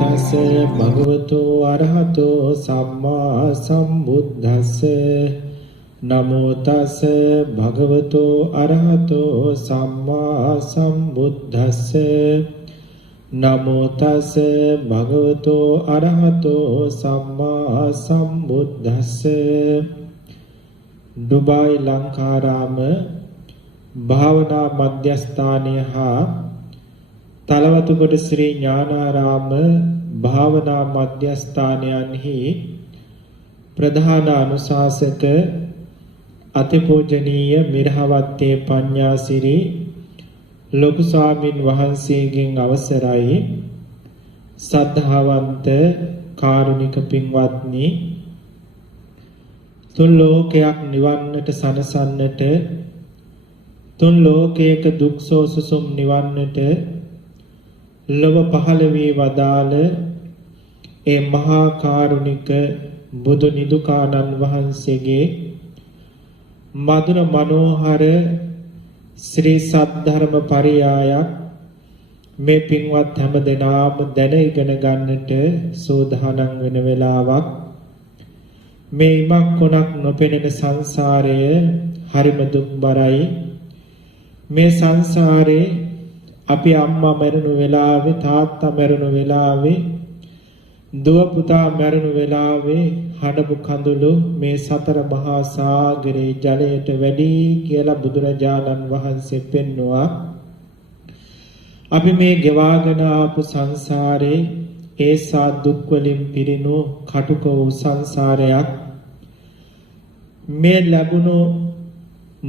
තස්ස භගවතු අරහතෝ සම්මා සම්බුද්දස්ස නමෝ තස්ස භගවතු අරහතෝ සම්මා සම්බුද්දස්ස නමෝ තස්ස භගවතු අරහතෝ සම්මා සම්බුද්දස්ස. ඩුබායි ලංකාරාම භාවනා මධ්‍යස්ථානය හා තලවතුගොඩ ශ්‍රී ඥානාරාම භාවනා මධ්‍යස්ථානයන්හි ප්‍රධාන අනුශාසක අතිපූජනීය මිරහවත්තේ පඤ්ඤාසිරි ලොකු ස්වාමින් වහන්සේගෙන් අවසරයි. සද්ධාවන්ත කාරුණික පින්වත්නි, තුන් ලෝකයක් නිවන්නට සනසන්නට, තුන් ලෝකයක දුක් සෝසුසුම් නිවන්නට ලොව පහළ වී වදාළ ඒ මහා කාරුණික බුදු නිදුකානන් වහන්සේගේ මధుර මනෝහර ශ්‍රී සද්ධර්ම පරියායක් මේ පින්වත් හැම දෙනාම දැන ඉගෙන ගන්නට සූදානම් වෙන වෙලාවක්. මේ ඉමක් කොනක් නොපෙනෙන සංසාරය හරිම දුක්බරයි. මේ සංසාරේ අපි අම්මා මැරුණු වෙලාවේ, තාත්තා මැරුණු වෙලාවේ, දුව පුතා මැරුණු වෙලාවේ හඩපු කඳුළු මේ සතර මහා සාගරේ ජලයට වැඩි කියලා බුදුරජාණන් වහන්සේ පෙන්වුවා. අපි මේ ගෙවාගෙන ආපු සංසාරේ ඒසා දුක් වලින් පිරිණු කටුක වූ සංසාරයක්. මේ ලැබුණු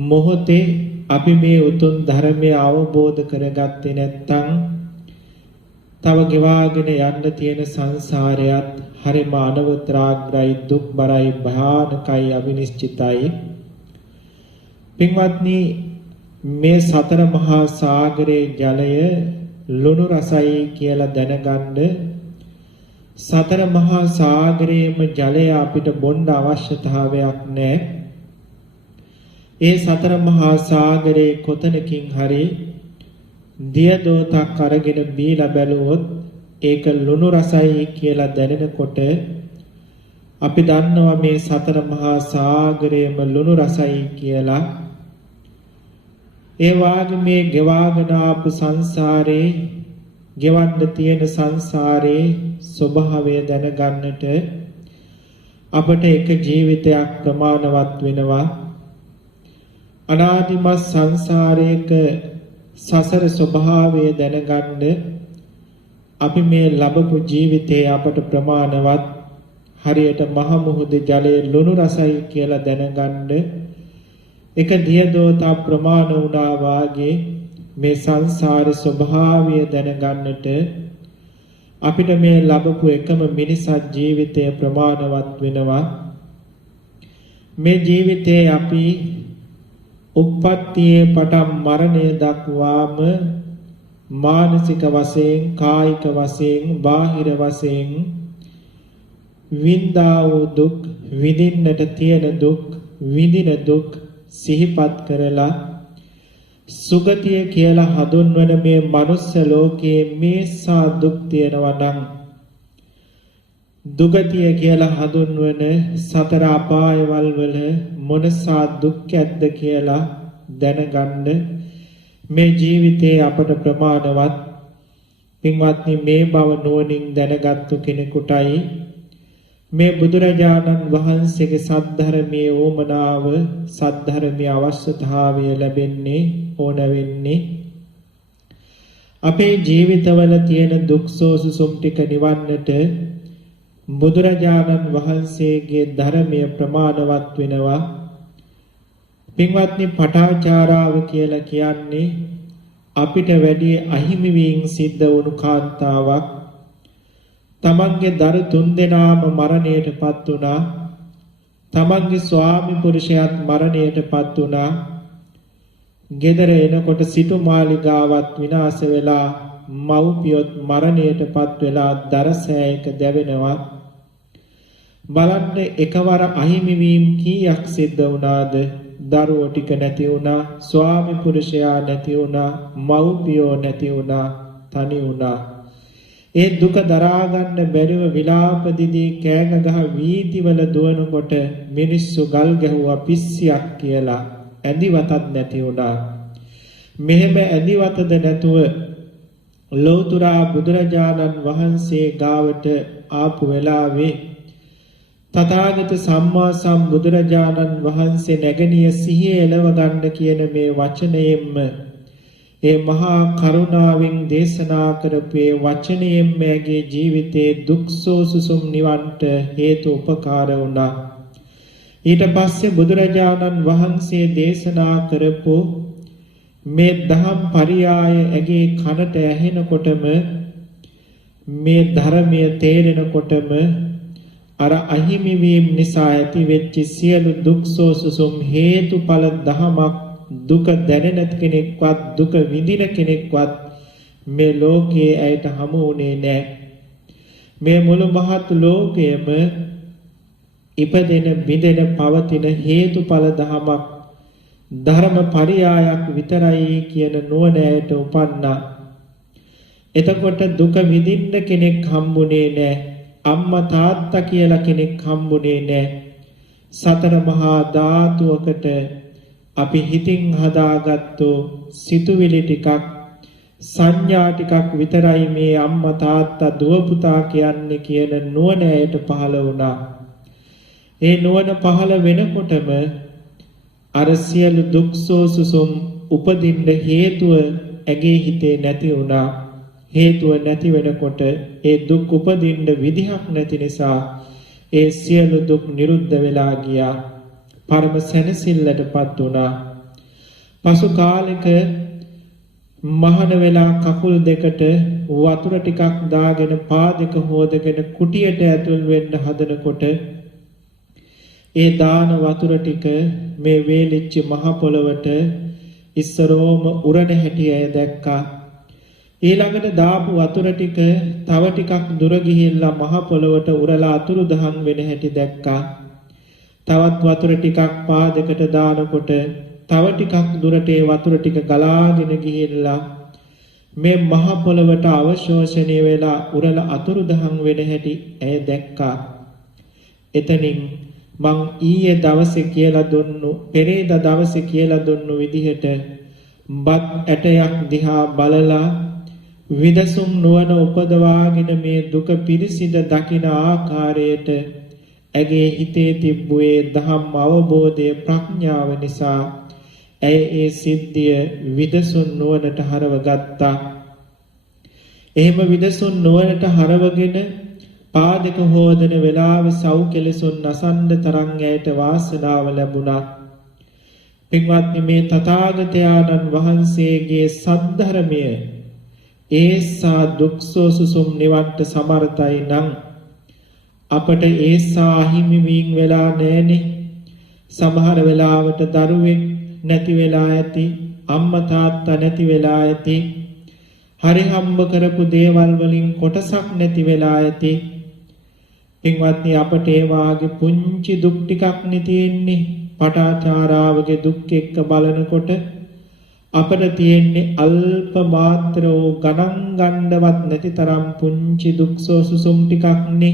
මොහොතේ අපි මේ උතුම් ධර්මය අවබෝධ කරගත්තේ නැත්නම් තව ගෙවාගෙන යන්න තියෙන සංසාරයත් හරිම අනවතරාග්‍රයි, දුක්බරයි, භයානකයි, අවිනිශ්චිතයි. පින්වත්නි, මේ සතර මහා සාගරයේ ජලය ලුණු රසයි කියලා දැනගන්න සතර මහා සාගරයේම ජලය අපිට බොන්න අවශ්‍යතාවයක් නැහැ. ඒ සතර මහා සාගරේ කොතනකින් හරි දියදෝතක් අරගෙන බීලා බැලුවොත් ඒක ලුණු රසයි කියලා දැනෙනකොට අපි දන්නවා මේ සතර මහා සාගරයේම ලුණු රසයි කියලා. ඒ වාගේ මේ ගෙවාගෙන ආපු සංසාරේ, ගෙවන්න තියෙන සංසාරේ ස්වභාවය දැනගන්නට අපට එක ජීවිතයක් ප්‍රමාණවත් වෙනවා. අනාදිමත් සංසාරයක සසර ස්වභාවය දැනගන්න අපි මේ ලැබපු ජීවිතේ අපට ප්‍රමාණවත්. හරියට මහ මුහුදේ ජලයේ ලුණු රසයි කියලා දැනගන්න එක දියදෝත ප්‍රමාණ වුණා වාගේ මේ සංසාරේ ස්වභාවය දැනගන්නට අපිට මේ ලැබපු එකම මිනිසත් ජීවිතය ප්‍රමාණවත් වෙනවා. මේ ජීවිතේ අපි උප්පත්තියේ පටන් මරණය දක්වාම මානසික වශයෙන්, කායික වශයෙන්, බාහිර වශයෙන් විඳා වූ දුක්, විඳින්නට තියෙන දුක්, විඳින දුක් සිහිපත් කරලා සුගතිය කියලා හඳුන්වන මේ මනුස්ස ලෝකයේ මේසා දුක් තියෙනවා නම් දුගතිය කියලා හඳුන්වන සතර අපායවල වල මොනසා දුක් ඇද්ද කියලා දැනගන්න මේ ජීවිතේ අපට ප්‍රමාණවත්. පින්වත්නි, මේ බව නුවණින් දැනගත්තු කෙනෙකුටයි මේ බුදුරජාණන් වහන්සේගේ සද්ධර්මයේ ඕමනාව, සද්ධර්මයේ අවශ්‍යතාවය ලැබෙන්නේ, ඕන වෙන්නේ. අපේ ජීවිතවල තියෙන දුක් සෝසුසුම් ටික නිවන්නට බුදුරජාණන් වහන්සේගේ ධර්මය ප්‍රමාණවත් වෙනවා. පින්වත්නි, පටාචාරාව කියලා කියන්නේ අපිට වැඩි අහිමි වීම සිද්ධ වුණු කාන්තාවක්. තමන්ගේ දරු 3 දෙනාම මරණයටපත් වුණා. තමන්ගේ ස්වාමි පුරුෂයාත් මරණයටපත් වුණා. ගෙදර එනකොට සිටු මාලිගාවත් විනාශ වෙලා, මව්පියොත් මරණයටපත් වෙලා දරසෑයක දැවෙනවා. බලන්න, එකවර අහිමි වීම කීයක් සිද්ධ වුණාද? දරුවෝ ටික නැති වුණා, ස්වාමි පුරුෂයා නැති වුණා, මව්පියෝ නැති වුණා, තනි වුණා. ඒ දුක දරා ගන්න බැරිව විලාප දිදී කෑග ගහ වීදිවල දුවනකොට මිනිස්සු ගල් ගැහුවා පිස්සියක් කියලා. ඇඳිවතක් නැති වුණා. මෙහෙම ඇඳිවතද නැතුව ලෞතර බුදුරජාණන් වහන්සේ ගාවට ආපු වෙලාවේ තථාගත සම්මා සම්බුදුරජාණන් වහන්සේ නැගණිය සිහිය එළව ගන්න කියන මේ වචනයෙන්ම ඒ මහා කරුණාවෙන් දේශනා කරපු වචනයෙන් මගේ ජීවිතයේ දුක්සෝසුසුම් නිවන්ට හේතු උපකාර වුණා. ඊට පස්සේ බුදුරජාණන් වහන්සේ දේශනා කරපු මේ දහම් පරියාය ඇගේ කනට ඇහෙනකොටම මේ ධර්මය තේරෙනකොටම අර අහිමි වීම නිසා ඇති වෙච්ච සියලු දුක්සෝසුසුම් හේතුඵල දහමක් දුක දැනෙන කෙනෙක්වත් දුක විඳින කෙනෙක්වත් මේ ලෝකයේ ඇයට හමු වුණේ නැහැ. මේ මුළු මහත් ලෝකයේම ඉපදෙන බිඳෙන පවතින හේතුඵල දහමක් ධර්ම පරියායක් විතරයි කියන නුවණ ඇයට උපන්නා. එතකොට දුක විඳින්න කෙනෙක් හම්බුනේ නැහැ. අම්මා තාත්තා කියලා කෙනෙක් හම්බුනේ නැහැ. සතර මහා ධාතුවකට අපි හිතින් හදාගත්තු සිතුවිලි ටිකක් සංඥා ටිකක් විතරයි මේ අම්මා තාත්තා දුව පුතා කියන්නේ කියන නුවණ ඇයට පහළ වුණා. ඒ නුවණ පහළ වෙනකොටම අර සියලු දුක්සෝසුසුම් උපදින්න හේතුව ඇගේ හිතේ නැති වුණා. හේතුව නැති වෙනකොට ඒ දුක් උපදින්න විදිහක් නැති නිසා ඒ සියලු දුක් නිරුද්ධ වෙලා ගියා. පරම සැනසෙල්ලටපත් වුණා. පසු කාලෙක මහාන වෙලා කකුල් දෙකට වතුර ටිකක් දාගෙන පා දෙක හොදගෙන කුටියට ඇතුල් වෙන්න හදනකොට ඒ දාන වතුර ටික මේ වේලිච්ච මහ පොළවට ඉස්සරෝම උරණ හැටි ඇය දැක්කා. ඊළඟට දාපු වතුර ටික තව ටිකක් දුර ගිහිල්ලා මහ පොළවට උරලා අතුරු දහන් වෙන හැටි දැක්කා. තවත් වතුර ටිකක් පා දෙකට දානකොට තව ටිකක් දුරට ඒ වතුර ටික ගලාගෙන ගිහිල්ලා මේ මහ පොළවට අවශෝෂණය වෙලා උරලා අතුරු දහන් වෙන හැටි ඇය දැක්කා. එතනින් මං ඊයේ දවසේ කියලා දුන්නු පෙරේදා දවසේ කියලා දුන්නු විදිහට බත් ඇටයක් දිහා බලලා විදසුම් නුවණ උපදවාගෙන මේ දුක පිරිසිඳ දකින ආකාරයට ඇගේ හිතේ තිබ්බේ ධම්ම අවබෝධයේ ප්‍රඥාව නිසා ඇය ඒ සිද්ධිය විදසුම් නුවණට හරව ගත්තා. එහෙම විදසුම් නුවණට හරවගෙන පාදක හොදන වෙලාවේ සව් කෙලසුන් නසන්න තරම් ඇයට වාසනාව ලැබුණා. පින්වත්නි මේ තථාගතයන්න් වහන්සේගේ සද්ධර්මය ඒසා දුක්සෝසුසුම් නිවන්ට සමර්ථයි නම් අපට ඒසා අහිමි වීම වෙලා නැනේ. සමහර වෙලාවට දරුවෙක් නැති වෙලා ඇති, අම්මා තාත්තා නැති වෙලා ඇති, හරි හම්බ කරපු දේවල් වලින් කොටසක් නැති වෙලා ඇති. පින්වත්නි අපට ඒ වාගේ පුංචි දුක් ටිකක් නේ තියෙන්නේ. පටාචාරාවගේ දුක් එක්ක බලනකොට අපට තියෙන්නේ අල්ප මාත්‍ර වූ ගණන් ගන්නවත් නැති තරම් පුංචි දුක්සෝසුසුම් ටිකක් නේ.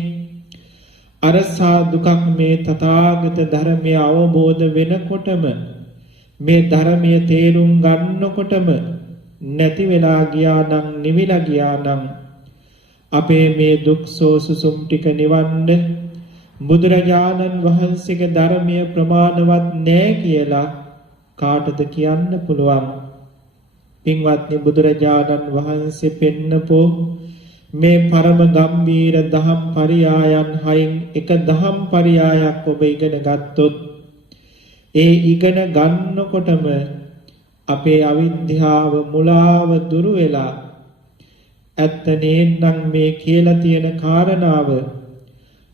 අරසා දුකක් මේ තථාගත ධර්මය අවබෝධ වෙනකොටම මේ ධර්මය තේරුම් ගන්නකොටම නැති වෙලා ගියා නම් නිවිලා ගියා නම් අපේ මේ දුක්සෝසුසුම් ටික නිවන්න බුදුරජාණන් වහන්සේගේ ධර්මය ප්‍රමාණවත් නැහැ කියලා කාටද කියන්න පුළුවන්? පින්වත්නි බුදුරජාණන් වහන්සේ පෙන්නපෝ මේ පරම ගම්බීර දහම් පරියායන් හයින් එක දහම් පරියායක් ඔබ ඉගෙන ගත්තොත් ඒ ඉගෙන ගන්නකොටම අපේ අවිද්‍යාව මුලාව දුරු වෙලා ඇත්ත නේනම් මේ කියලා තියෙන කාරණාව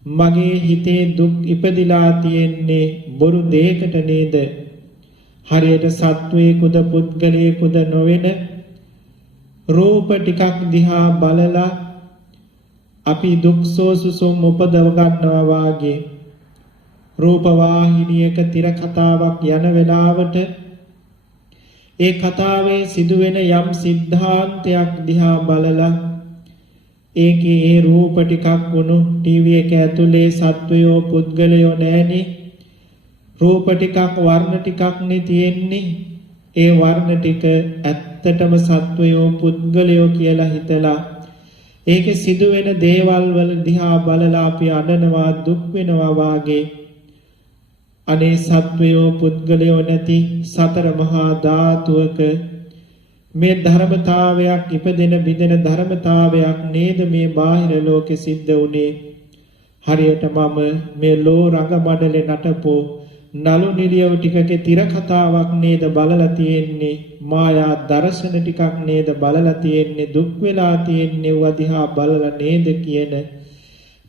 මගේ හිතේ දුක් ඉපදිලා තියෙන්නේ බොරු දෙයකට නේද? හරියට සත්වේකුද පුද්ගලයෙකුද නොවන රූප ටිකක් දිහා බලලා අපි දුක්සෝසුසුම් උපදව ගන්නවා වාගේ රූප වාහිනියක තිර කතාවක් යන වෙලාවට ඒ කතාවේ සිදුවෙන යම් සිද්ධාන්තයක් දිහා බලලා ඒකේ ඒ රූප ටිකක් වුණු ටීවී එක ඇතුලේ සත්වයෝ පුද්ගලයෝ නැහෙනේ. රූප ටිකක් වර්ණ ටිකක් නේ තියෙන්නේ. ඒ වර්ණ ටික ඇත්තටම සත්වයෝ පුද්ගලයෝ කියලා හිතලා ඒකේ සිදුවෙන දේවල් වල දිහා බලලා අපි අඬනවා දුක් වෙනවා වාගේ. අනේ සත්වයෝ පුද්ගලයෝ නැති සතර මහා ධාතුවක මේ ධර්මතාවයක් ඉපදෙන බිඳෙන ධර්මතාවයක් නේද මේ බාහිර ලෝකෙ සිද්ධ වුනේ. හරියට මම මේ ලෝ රඟ මඩලේ නටපෝ නලු නිලියව ටිකකේ තිර කතාවක් නේද බලලා තියෙන්නේ. මායා දර්ශන ටිකක් නේද බලලා තියෙන්නේ. දුක් වෙලා තියෙන්නේ වදිහා බලලා නේද කියන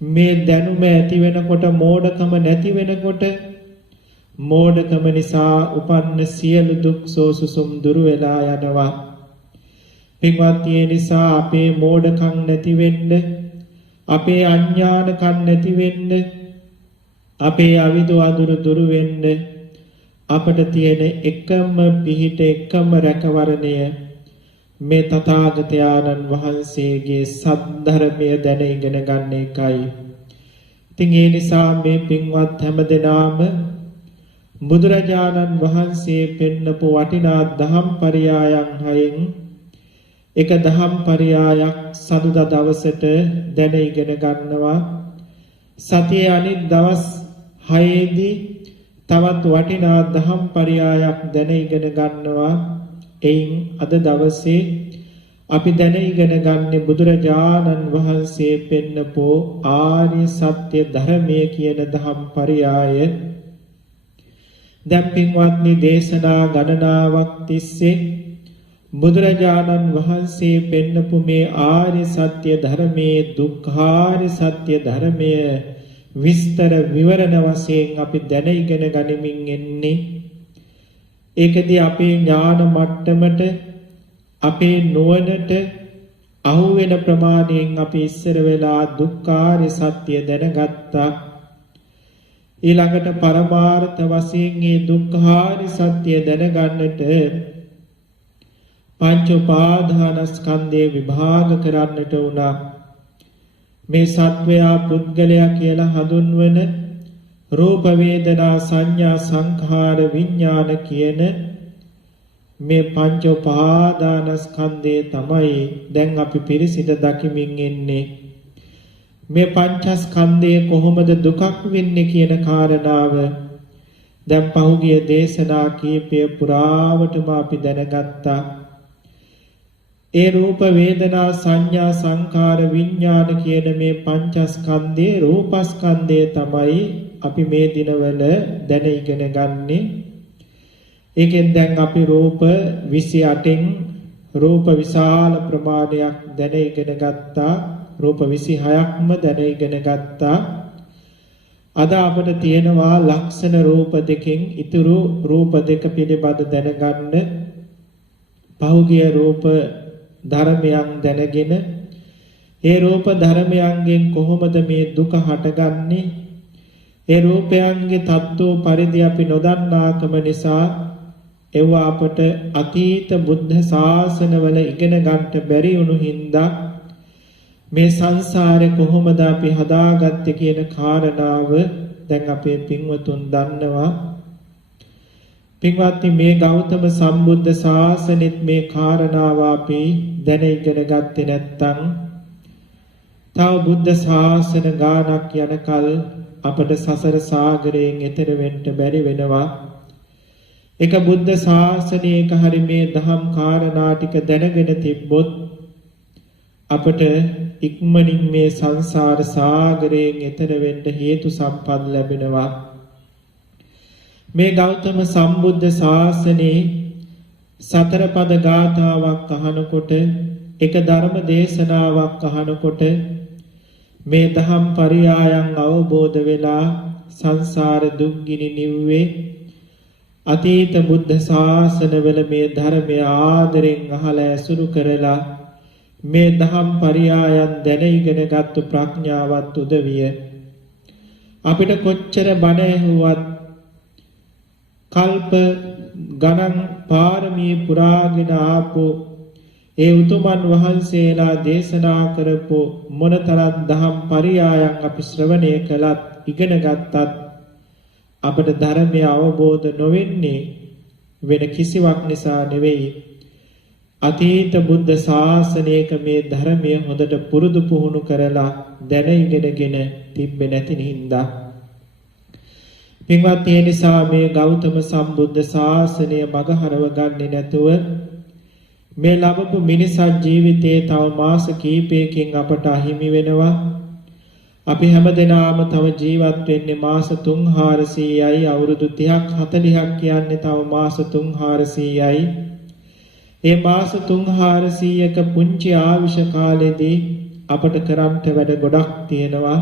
මේ දැනුම ඇති වෙනකොට මෝඩකම නැති වෙනකොට මෝඩකම නිසා උපන්න සියලු දුක් සෝසුසුම් දුර වෙලා යනවා. පින්වත් ඒ නිසා අපේ මෝඩකම් නැති වෙන්න, අපේ අඥානකම් නැති වෙන්න, අපේ අවිදු අඳුරු දුරු වෙන්න අපට තියෙන එකම පිහිට එකම රැකවරණය මේ තථාගතයන්න් වහන්සේගේ සද්ධර්මය දැන ඉගෙන ගන්න එකයි. ඉතින් ඒ නිසා මේ පින්වත් හැමදෙනාම බුදුරජාණන් වහන්සේ පෙන්නපු වටිනා දහම් පරයයන් හයෙන් එක දහම් පරයයක් සඳුදා දවසට දැන ඉගෙන ගන්නවා. සතියේ අනිත් දවස් 6 දී තවත් වටිනා දහම් පරයයක් දැන ඉගෙන ගන්නවා. එයින් අද දවසේ අපි දැන ඉගෙන ගන්නේ බුදුරජාණන් වහන්සේ පෙන්නපු ආර්ය සත්‍ය ධර්මයේ කියන දහම් පරයය. දැන් පින්වත්නි දේශනා ගණනාවක් තිස්සේ බුදුරජාණන් වහන්සේ පෙන්නපු මේ ආර්ය සත්‍ය ධර්මයේ දුක්ඛාර්ය සත්‍ය ධර්මය විස්තර විවරණ වශයෙන් අපි දැන ඉගෙන ගනිමින් එන්නේ. ඒකදී අපේ ඥාන මට්ටමට අපේ නුවණට අහු වෙන ප්‍රමාණයෙන් අපි ඉස්සර වෙලා දුක්ඛාර්ය සත්‍ය දැනගත්තා. ඊළඟට පරමාර්ථ වශයෙන් මේ දුක්ඛාර්ය සත්‍ය දැනගන්නට පංච උපාදානස්කන්ධේ විභාග කරන්නට උනා. මේ සත්වයා පුද්ගලයා කියලා හඳුන්වන රූප වේදනා සංඥා සංඛාර විඥාන කියන මේ පංච උපාදානස්කන්ධේ තමයි දැන් අපි පිරිසිඳ දකිමින් ඉන්නේ. මේ පංචස්කන්ධේ කොහොමද දුකක් වෙන්නේ කියන කාරණාව දැන් පහුගිය දේශනා කීපය පුරාවටම අපි දැනගත්තා. ඒ රූප වේදනා සංඥා සංකාර විඥාන කියන මේ පංචස්කන්ධේ රූපස්කන්ධය තමයි අපි මේ දිනවල දැන ඉගෙන ගන්නේ. ඒකෙන් දැන් අපි රූප 28න් රූප විශාල ප්‍රමාණයක් දැන ඉගෙන ගත්තා. රූප 26ක්ම දැන ඉගෙන ගත්තා. අද අපිට තියෙනවා ලක්ෂණ රූප දෙකෙන් ඉතුරු රූප දෙක පිළිබඳ දැනගන්න. පහුගිය රූප ධර්මයන් දැනගෙන ඒ රූප ධර්මයන්ගෙන් කොහොමද මේ දුක හටගන්නේ? ඒ රූපයන්ගේ තත්ත්ව පරිදි අපි නොදන්නාකම නිසා ඒවා අපට අතීත බුද්ධ ශාසනවල ඉගෙන ගන්නට බැරි වුණු හින්දා මේ සංසාරේ කොහොමද අපි හදාගත්තේ කියන කාරණාව දැන් අපේ පින්වතුන් දන්නවා. පින්වත්නි මේ ගෞතම සම්බුද්ධ ශාසනෙත් මේ කාරණාව අපි දැන ඉගෙන ගත්තේ නැත්නම් තව බුද්ධ ශාසන ගානක් යනකල් අපට සසර සාගරයෙන් එතර වෙන්න බැරි වෙනවා. එක බුද්ධ ශාසනයක හරි මේ දහම් කාරණා ටික දැනගෙන තිබ්බොත් අපට ඉක්මනින් මේ සංසාර සාගරයෙන් එතර වෙන්න හේතු සම්පත් ලැබෙනවා. මේ ගෞතම සම්බුද්ධ ශාසනයේ සතර පද ගාථාවක් අහනකොට එක ධර්ම දේශනාවක් අහනකොට මේ දහම් පරයයන් අවබෝධ වෙලා සංසාර දුක්ගිනි නිව්වේ අතීත බුද්ධ ශාසනවල මේ ධර්මය ආදරෙන් අහලා ඇසුරු කරලා මේ දහම් පරයයන් දැන ඉගෙනගත්තු ප්‍රඥාවත් උදවිය. අපිට කොච්චර බණ ඇහුවත් කල්ප ගණන් පාරමී පුරාගෙන ආපු ඒ උතුමන් වහන්සේලා දේශනා කරපු මොනතරම් දහම් පරියායන් අපි ශ්‍රවණය කළත් ඉගෙන ගත්තත් අපට ධර්මය අවබෝධ නොවෙන්නේ වෙන කිසිවක් නිසා නෙවෙයි. අතීත බුද්ධ ශාසනයක මේ ධර්මය හොඳට පුරුදු පුහුණු කරලා දැන ඉගෙනගෙන තිබ්බේ නැති නින්දා. පින්වත් ඒ නිසා මේ ගෞතම සම්බුද්ධ ශාසනය මගහරව ගන්නේ නැතුව මේ ලැබපු මිනිසත් ජීවිතයේ තව මාස කිහිපයකින් අපට අහිමි වෙනවා. අපි හැමදෙනාම තව ජීවත් වෙන්නේ මාස 3-400යි. අවුරුදු 30ක් 40ක් කියන්නේ තව මාස 3-400යි. ඒ මාස 3-400ක පුංචි ආයුෂ කාලෙදී අපට කරන්න වැඩ ගොඩක් තියෙනවා.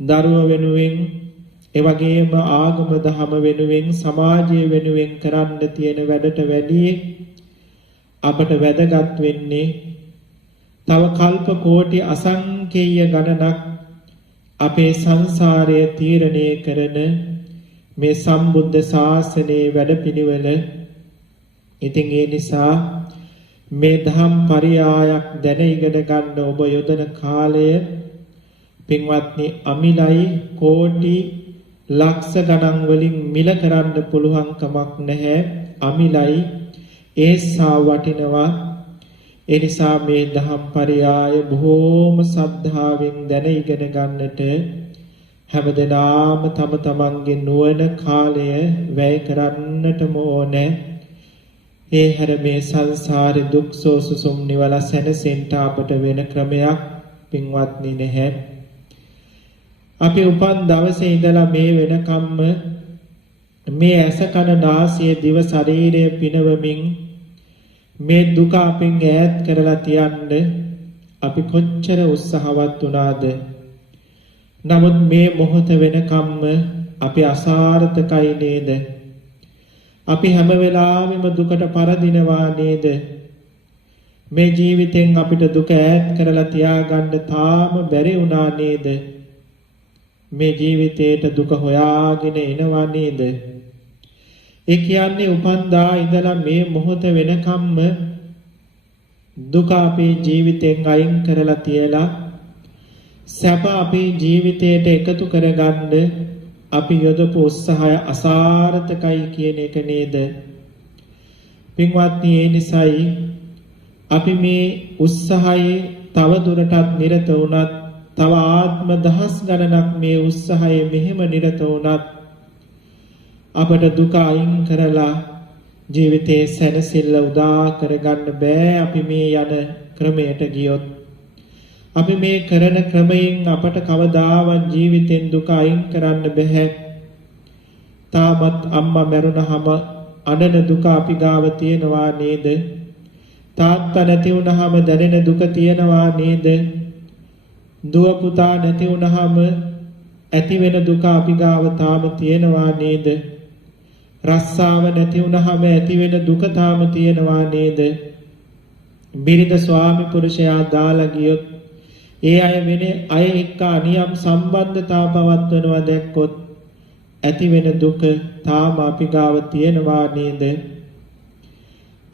දරුව වෙනුවෙන්, ඒ වගේම ආගම දහම වෙනුවෙන්, සමාජය වෙනුවෙන් කරන්න තියෙන වැඩට වැඩිය අපට වැදගත් වෙන්නේ තව කල්ප කෝටි අසංකේය ගණනක් අපේ සංසාරය තීරණය කරන මේ සම්බුද්ධ ශාසනයේ වැඩපිළිවෙල. ඉතින් ඒ නිසා මේ දහම් පරියායක් දැන ඉගෙන ගන්න ඔබ යොදන කාලය පින්වත්නි අමිලයි කෝටි ලක්ෂ ගණන් වලින් මිල කරන්න පුළුවන් කමක් නැහැ. අමිලයි ඒසා වටිනවා. ඒ නිසා මේ දහම් පරියාය බොහෝම ශ්‍රද්ධාවෙන් දැන ඉගෙන ගන්නට හැමදෙනාම තම තමන්ගේ නුවණ කාලය වැය කරන්නටම ඕනේ. ඒ හැර මේ සංසාරේ දුක් සෝසුසුම් නිවල සැනසෙන්න අපට වෙන ක්‍රමයක් පින්වත්නි නැහැ. අපි උපන් දවසේ ඉඳලා මේ වෙනකම්ම මේ ඇස කන නාසය දිව ශරීරය පිනවමින් මේ දුක අපෙන් ඈත් කරලා තියන්න අපි කොච්චර උත්සාහවත් වුණාද. නමුත් මේ මොහොත වෙනකම්ම අපි අසාර්ථකයි නේද? අපි හැම වෙලාවෙම දුකට පරදිනවා නේද? මේ ජීවිතෙන් අපිට දුක ඈත් කරලා තියාගන්න තාම බැරි වුණා නේද? මේ ජීවිතේට දුක හොයාගෙන එනවා නේද? ඒ කියන්නේ උපන්දා ඉඳලා මේ මොහොත වෙනකම්ම දුක අපේ ජීවිතෙන් අයින් කරලා තියලා සැප අපේ ජීවිතයට එකතු කරගන්න අපි යොදපු උත්සාහය අසාර්ථකයි කියන එක නේද? පින්වත්නි ඒ නිසායි අපි මේ උත්සාහයේ තව දුරටත් නිරත වුණත්, තව ආත්ම දහස් ගණනක් මේ උත්සාහයේ මෙහෙම නිරත වුණත් අපට දුක අයින් කරලා ජීවිතයේ සැනසෙල්ල උදා කරගන්න බෑ. අපි මේ යන ක්‍රමයට ගියොත්, අපි මේ කරන ක්‍රමයෙන් අපට කවදාවත් ජීවිතෙන් දුක අයින් කරන්න බෑ. තාමත් අම්මා මැරුණාම අනන දුක අපි ගාව තියෙනවා නේද? තාත්තා නැති වුණාම දැනෙන දුක තියෙනවා නේද? දුව පුතා නැති වුණාම ඇති වෙන දුක අපි ගාව තාම තියෙනවා නේද? රස්සාව නැති වුණාම ඇති වෙන දුක තාම තියෙනවා නේද? බිරිඳ ස්වාමි පුරුෂයා දාලා ගියොත් ඒ අය වෙන අය එක්ක අනියම් සම්බන්ධතා පවත්වනවා දැක්කොත් ඇති වෙන දුක තාම අපි ගාව තියෙනවා නේද?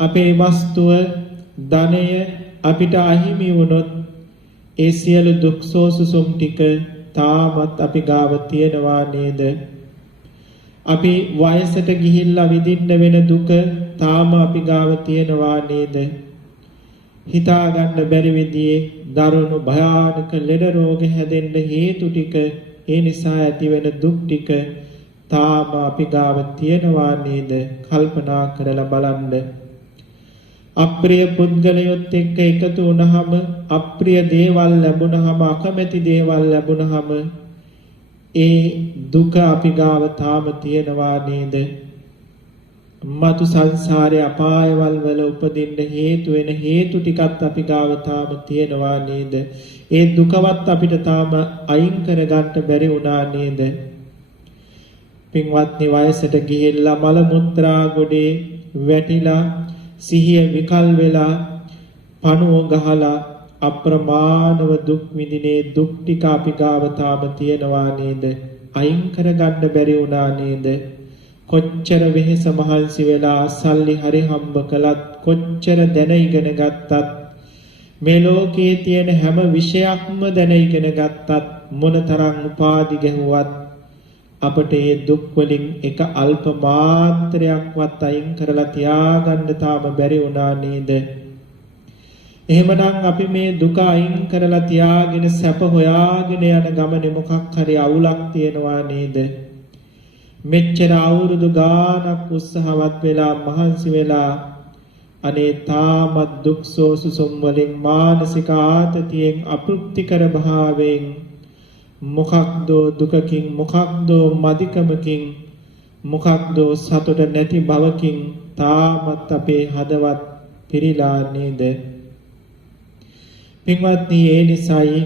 අපේ වස්තුව ධනය අපිට අහිමි වුණොත් ඒ සියලු දුක් සෝසුසුම් ටික තාමත් අපි ගාව තියෙනවා නේද? අපි වයසට ගිහිල්ලා විඳින්න වෙන දුක තාම අපි ගාව තියෙනවා නේද? හිතා ගන්න බැරි විදිහේ දරුණු භයානක ලෙඩ රෝග හැදෙන්න හේතු ටික, ඒ නිසා ඇති වෙන දුක් ටික තාම අපි ගාව තියෙනවා නේද? කල්පනා කරලා බලන්න. අප්‍රිය පුද්ගලයොත් එක්ක එකතු වුණාම, අප්‍රිය දේවල් ලැබුණාම, අකමැති දේවල් ලැබුණාම ඒ දුක අපි ගාව තාම තියෙනවා නේද? මතු සංසාරේ අපායවල වල උපදින්න හේතු වෙන හේතු ටිකත් අපි ගාව තාම තියෙනවා නේද? ඒ දුකවත් අපිට තාම අයින් කරගන්න බැරි වුණා නේද? පින්වත්නි, වයසට ගිහිල්ලා මල මුත්‍රා ගොඩේ වැටිලා සිහිය විකල් වෙලා පණුව ගහලා අප්‍රමාණව දුක් විඳිනේ දුක් ටික අපි ගාව තාම තියෙනවා නේද? අයින් කරගන්න බැරි වුණා නේද? කොච්චර වෙහෙස මහන්සි වෙලා සල්ලි හරි හම්බ කළත් කොච්චර දැන ඉගෙන ගත්තත් මේ ලෝකයේ තියෙන හැම විෂයක්ම දැන ඉගෙන ගත්තත් මොනතරම් උපාධි ගැහුවත් අපට මේ දුක් වලින් එක අල්ප මාත්‍රයක්වත් අයින් කරලා තියාගන්න තාම බැරි වුණා නේද? එහෙමනම් අපි මේ දුක අයින් කරලා තියාගෙන සැප හොයාගෙන යන ගමනේ මොකක් හරි අවුලක් තියෙනවා නේද? මෙච්චර අවුරුදු ගානක් උත්සාහවත් වෙලා මහන්සි වෙලා අනේ තාමත් දුක් සෝසුසුම් වලින් මානසික ආතතියෙන් අපෘප්තිකර භාවයෙන් මොකක්දෝ දුකකින් මොකක්දෝ මදිකමකින් මොකක්දෝ සතුට නැති බවකින් තාමත් අපේ හදවත් පිරීලා නේද? පින්වත්නි, ඒ නිසායි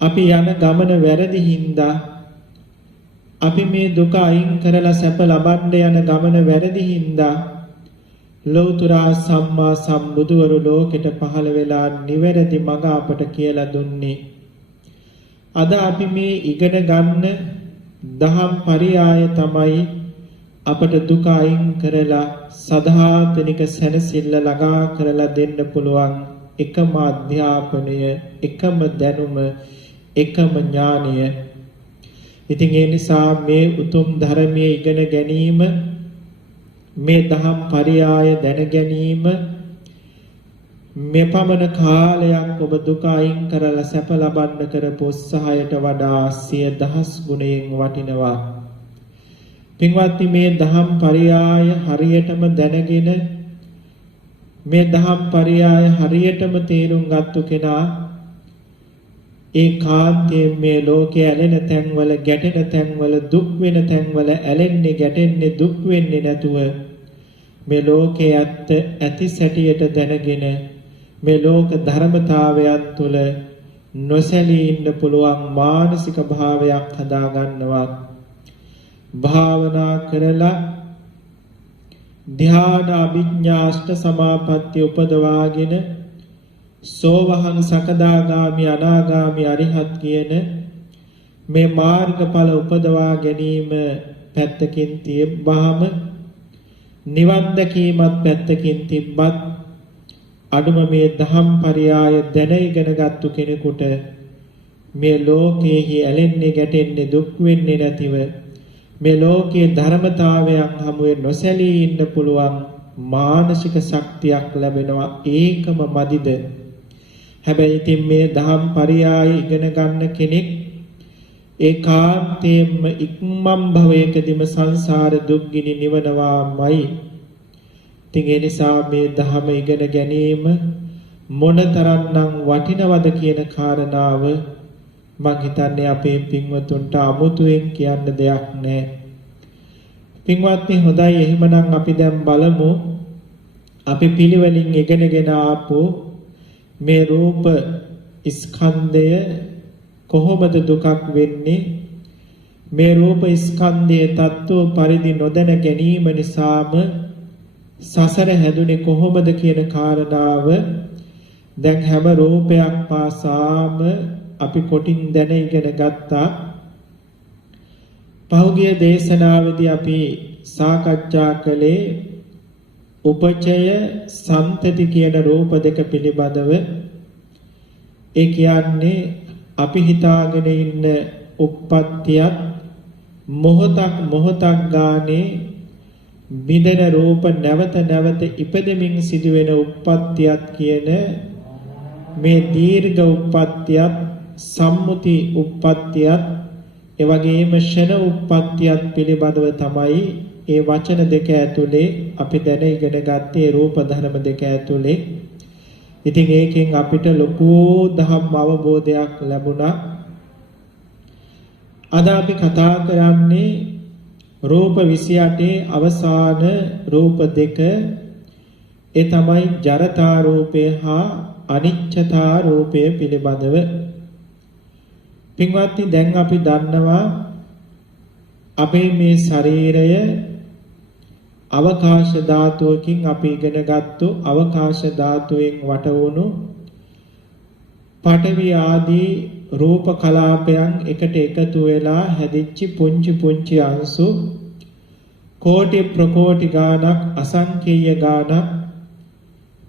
අපි යන ගමන වැරදි හින්දා අපි මේ දුක අයින් කරලා සැප ලබන්න යන ගමන වැරදි හින්දා ලෞතර සම්මා සම්බුදුවරු ලෝකෙට පහළ වෙලා නිවැරදි මඟ අපට කියලා දුන්නේ. අද අපි මේ ඉගෙන ගන්න දහම් පරියාය තමයි අපට දුක අයින් කරලා සදාතනික සැනසෙල්ල ළඟා කරලා දෙන්න පුළුවන් එකම අධ්‍යාපනය, එකම දැනුම, එකම ඥානය. ඉතින් ඒ නිසා මේ උතුම් ධර්මයේ ඉගෙන ගැනීම, මේ දහම් පරියාය දැන ගැනීම මෙපමණ කාලයක් ඔබ දුක අයින් කරලා සැප ලබන්න කරපු උත්සාහයට වඩා 100,000 ගුණයෙන් වටිනවා. පින්වත්නි, මේ දහම් පරියාය හරියටම දැනගෙන මේ දහම් පරියාය හරියටම තේරුම් ගත්තු කෙනා ඒකාන්තයෙන් මේ ලෝකයේ ඇලෙන තැන්වල, ගැටෙන තැන්වල, දුක් වෙන තැන්වල ඇලෙන්නේ, ගැටෙන්නේ, දුක් වෙන්නේ නැතුව මේ ලෝකයේ ඇති සැටියට දැනගෙන මේ ලෝක ධර්මතාවයන් තුළ නොසැලී ඉන්න පුළුවන් මානසික භාවයක් හදා ගන්නවා. භාවනා කරලා ධ්‍යාන අභිඥා අෂ්ට සමාපatti උපදවාගෙන සෝවහං සකදාගාමි අනාගාමි අරිහත් කියන මේ මාර්ගඵල උපදවා ගැනීම පැත්තකින් තියබහම නිවන් දැකීමත් පැත්තකින් තිබ්බත් අඩුම මේ දහම් පරියාය දැන ඉගෙන ගත්තු කෙනෙකුට මේ ලෝකයේ ඇලෙන්නේ ගැටෙන්නේ දුක් වෙන්නේ නැතිව මේ ලෝකයේ ධර්මතාවයන් හමුවේ නොසැලී ඉන්න පුළුවන් මානසික ශක්තියක් ලැබෙනවා. ඒකම මදිද? හැබැයි ඉතින් මේ දහම් පරියාය ඉගෙන ගන්න කෙනෙක් ඒකාන්තයෙන්ම ඉක්මම් භවයකදීම සංසාර දුක් ගිනි නිවනවාමයි. ඉතින් ඒ නිසා මේ ධහම ඉගෙන ගැනීම මොනතරම්නම් වටිනවද කියන කාරණාව මම හිතන්නේ අපේ පින්වතුන්ට අමුතුවෙන් කියන්න දෙයක් නැහැ. පින්වත්නි, හොඳයි, එහෙමනම් අපි දැන් බලමු අපි පිළිවෙලින් ඉගෙනගෙන ආපු මේ රූප ස්කන්ධය කොහොමද දුකක් වෙන්නේ? මේ රූප ස්කන්ධයේ තත්ත්ව පරිදි නොදැන ගැනීම නිසාම සසර හැදුනේ කොහොමද කියන කාරණාව දැන් හැම රූපයක් පාසාම අපි කොටින් දැන ඉගෙන ගත්තා. පහුගිය දේශනාවේදී අපි සාකච්ඡා කළේ උපචය සම්තති කියන රූප දෙක පිළිබඳව. ඒ කියන්නේ අපි හිතාගෙන ඉන්න උප්පත්තියත් මොහොතක් ගානේ බිඳෙන රූප නැවත නැවත ඉපදෙමින් සිදුවෙන උප්පත්තියත් කියන මේ දීර්ඝ උප්පත්තියත් සම්මුති උප්පත්තියත් එවැගේම ෂණ උප්පත්තියත් පිළිබඳව තමයි ඒ වචන දෙක ඇතුලේ අපි දැන ඉගෙන ගත්තේ රූප ධර්ම දෙක ඇතුලේ. ඉතින් ඒකෙන් අපිට ලොකු ධම්ම අවබෝධයක් ලැබුණා. අද අපි කතා කරන්නේ රූප 28 අවසාන රූප දෙක. ඒ තමයි ජරතා රූපය හා අනිච්චතා රූපය පිළිබඳව. පින්වත්නි, දැන් අපි දන්නවා අපේ මේ ශරීරය අවකාශ ධාතුවකින් අපි ඉගෙනගත්තු අවකාශ ධාතුවෙන් වටවුණු පඨවි ආදී රූප කලාපයන් එකට එකතු වෙලා හැදිච්ච පුංචි අංශු කෝටි ප්‍රකෝටි ගානක් අසංකේය ගානක්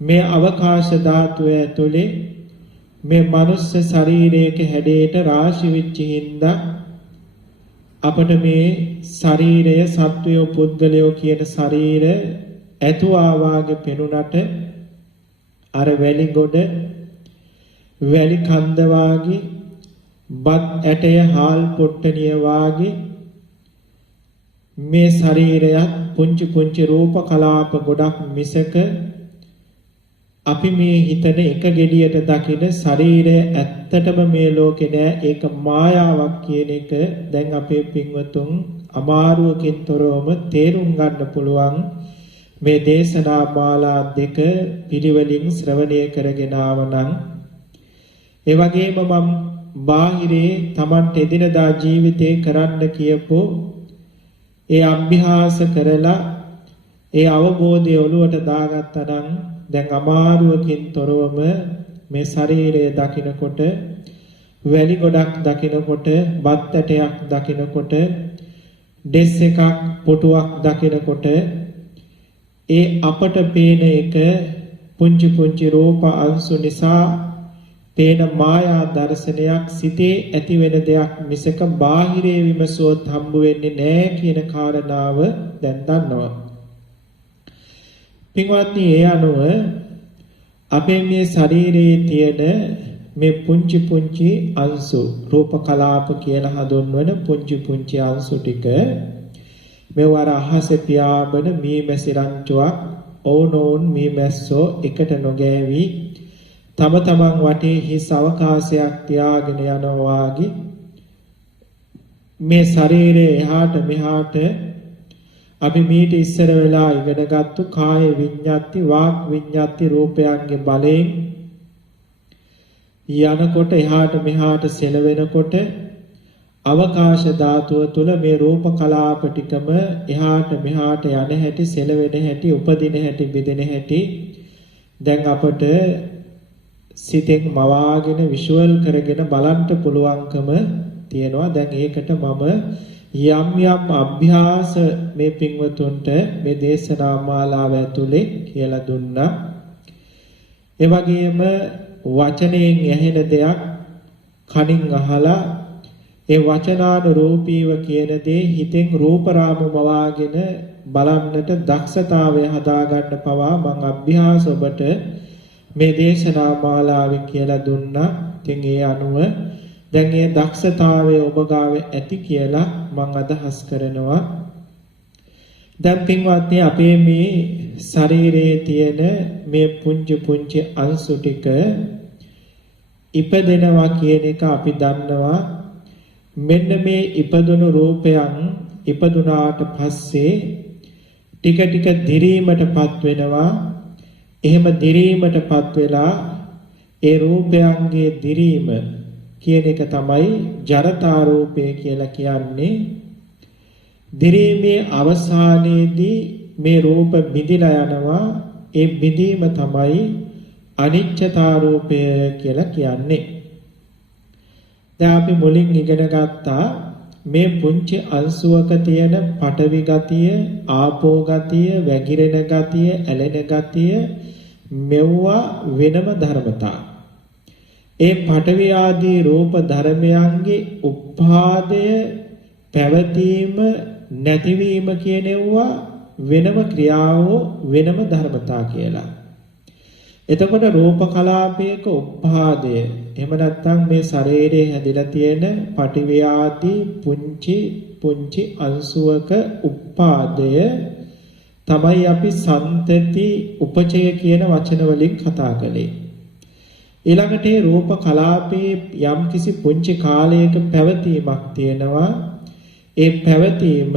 මේ අවකාශ ධාතුව ඇතුලේ මේ මනුස්ස ශරීරයක හැඩයට රාශි වෙච්ච හින්දා අපට මේ ශරීරය සත්වය පුද්ගලයෝ කියන ශරීර ඇතුවා වාගේ පෙනුනට අර වැලි ගොඩ වැලි කන්ද වාගේ බත් ඇටය හාල් පොට්ටනිය වාගේ මේ ශරීරයත් පුංචි පුංචි රූප කලාප ගොඩක් මිසක අපි මේ හිතන එක ගෙඩියට දකින ශරීරය ඇත්තටම මේ ලෝකේ නෑ ඒක මායාවක් කියන එක දැන් අපේ පින්වතුන් අමාරුවකින් තොරවම තේරුම් ගන්න පුළුවන් මේ දේශනා මාලා දෙක පිළිවෙලින් ශ්‍රවණය කරගෙන ආවනම් ඒ වගේම මම බාහිරේ Tamante එදිනදා ජීවිතේ කරන්න කියපු ඒ අභ්‍යාස කරලා ඒ අවබෝධය ඔළුවට දාගත්තා නම් දැන් අමාරුවකින් තොරවම මේ ශරීරය දකිනකොට වැලි ගොඩක් දකිනකොට බත් ඇටයක් දකිනකොට ඩෙස් එකක් පොටුවක් දකිනකොට ඒ අපට පේන එක පුංචි පුංචි රූප අංශු නිසා පේන මායා දර්ශනයක් සිතේ ඇති වෙන දෙයක් මිසක බාහිරේ විමසුවොත් හම්බ වෙන්නේ නැහැ කියන කාරණාව දැන් දන්නවා. පින්වත්නි ඒ අනුව අපේ මේ ශරීරයේ තියෙන මේ පුංචි පුංචි අංශු රූප කලාප කියලා හඳුන්වන පුංචි පුංචි අංශු ටික මෙවර අහසේ පියාඹන මී මැසි රංචුවක් ඕනෝන් මී මැස්සෝ එකට නොගෑවි තම තමන් වටේ හිස් අවකාශයක් තියාගෙන යනවා වාගේ මේ ශරීරය එහාට මෙහාට අපි මීට ඉස්සර වෙලා ඉගෙනගත්තු කාය විඤ්ඤාති වාක් විඤ්ඤාති රූපයන්ගේ බලයෙන් යනකොට එහාට මෙහාට සෙලවෙනකොට අවකාශ ධාතුව තුල මේ රූප කලාප ටිකම එහාට මෙහාට යන හැටි සෙලවෙන හැටි උපදින හැටි බෙදෙන හැටි දැන් අපට සිතෙන් මවාගෙන විෂුවල් කරගෙන බලන්න පුළුවන්කම තියෙනවා. දැන් ඒකට මම යම් යම් අභ්‍යාස මේ පින්වතුන්ට මේ දේශනා මාලාව ඇතුලේ කියලා දුන්නා. ඒ වගේම වචනයෙන් ඇහෙන දෙයක් කනින් අහලා ඒ වචනානුරූපීව කියන දේ හිතෙන් රූප රාමු මවාගෙන බලන්නට දක්ෂතාවය හදාගන්න පවා මම අභ්‍යාස ඔබට මේ දේශනා මාලාවෙන් කියලා දුන්නා. ඉතින් ඒ අනුව දැන් ඒ දක්ෂතාවය ඔබ ගාව ඇති කියලා මම අදහස් කරනවා. දැන් පින්වත්නි අපේ මේ ශරීරයේ තියෙන මේ පුංචි පුංචි අංශු ටික ඉපදෙනවා කියන එක අපි දන්නවා. මෙන්න මේ ඉපදුණු රූපයන් ඉපදුනාට පස්සේ ටික ටික දිරීමටපත් වෙනවා. එහෙම දිරීමටපත් වෙලා ඒ රූපයන්ගේ දිරීම කියන එක තමයි ජරතා රූපය කියලා කියන්නේ. දිරීමේ අවසානයේදී මේ රූප බිඳිලා යනවා. ඒ බිඳීම තමයි අනිච්චතා රූපය කියලා කියන්නේ. දැන් අපි මුලින් ඉගෙන ගත්තා මේ පුංචි අංශුවක තියෙන පඨවි ගතිය, ආපෝ ගතිය, වැగిරෙන ගතිය, ඇලෙන ගතිය මෙවුවා වෙනම ධර්මතා. ඒ පඨවි ආදී රූප ධර්මයන්ගේ උපාදය පැවතීම නැතිවීම කියනවා වෙනම ක්‍රියාවෝ වෙනම ධර්මතා කියලා. එතකොට රූප කලාපයක උපාදය එහෙම නැත්නම් මේ ශරීරයේ හැදිලා තියෙන පඨවි ආදී පුංචි පුංචි අංශුවක උපාදය තමයි අපි සන්තති උපචය කියන වචන වලින් කතා කළේ. ඊළඟට රූප කලාපයේ යම් කිසි පුංචි කාලයක පැවතීමක් තියෙනවා. ඒ පැවතීම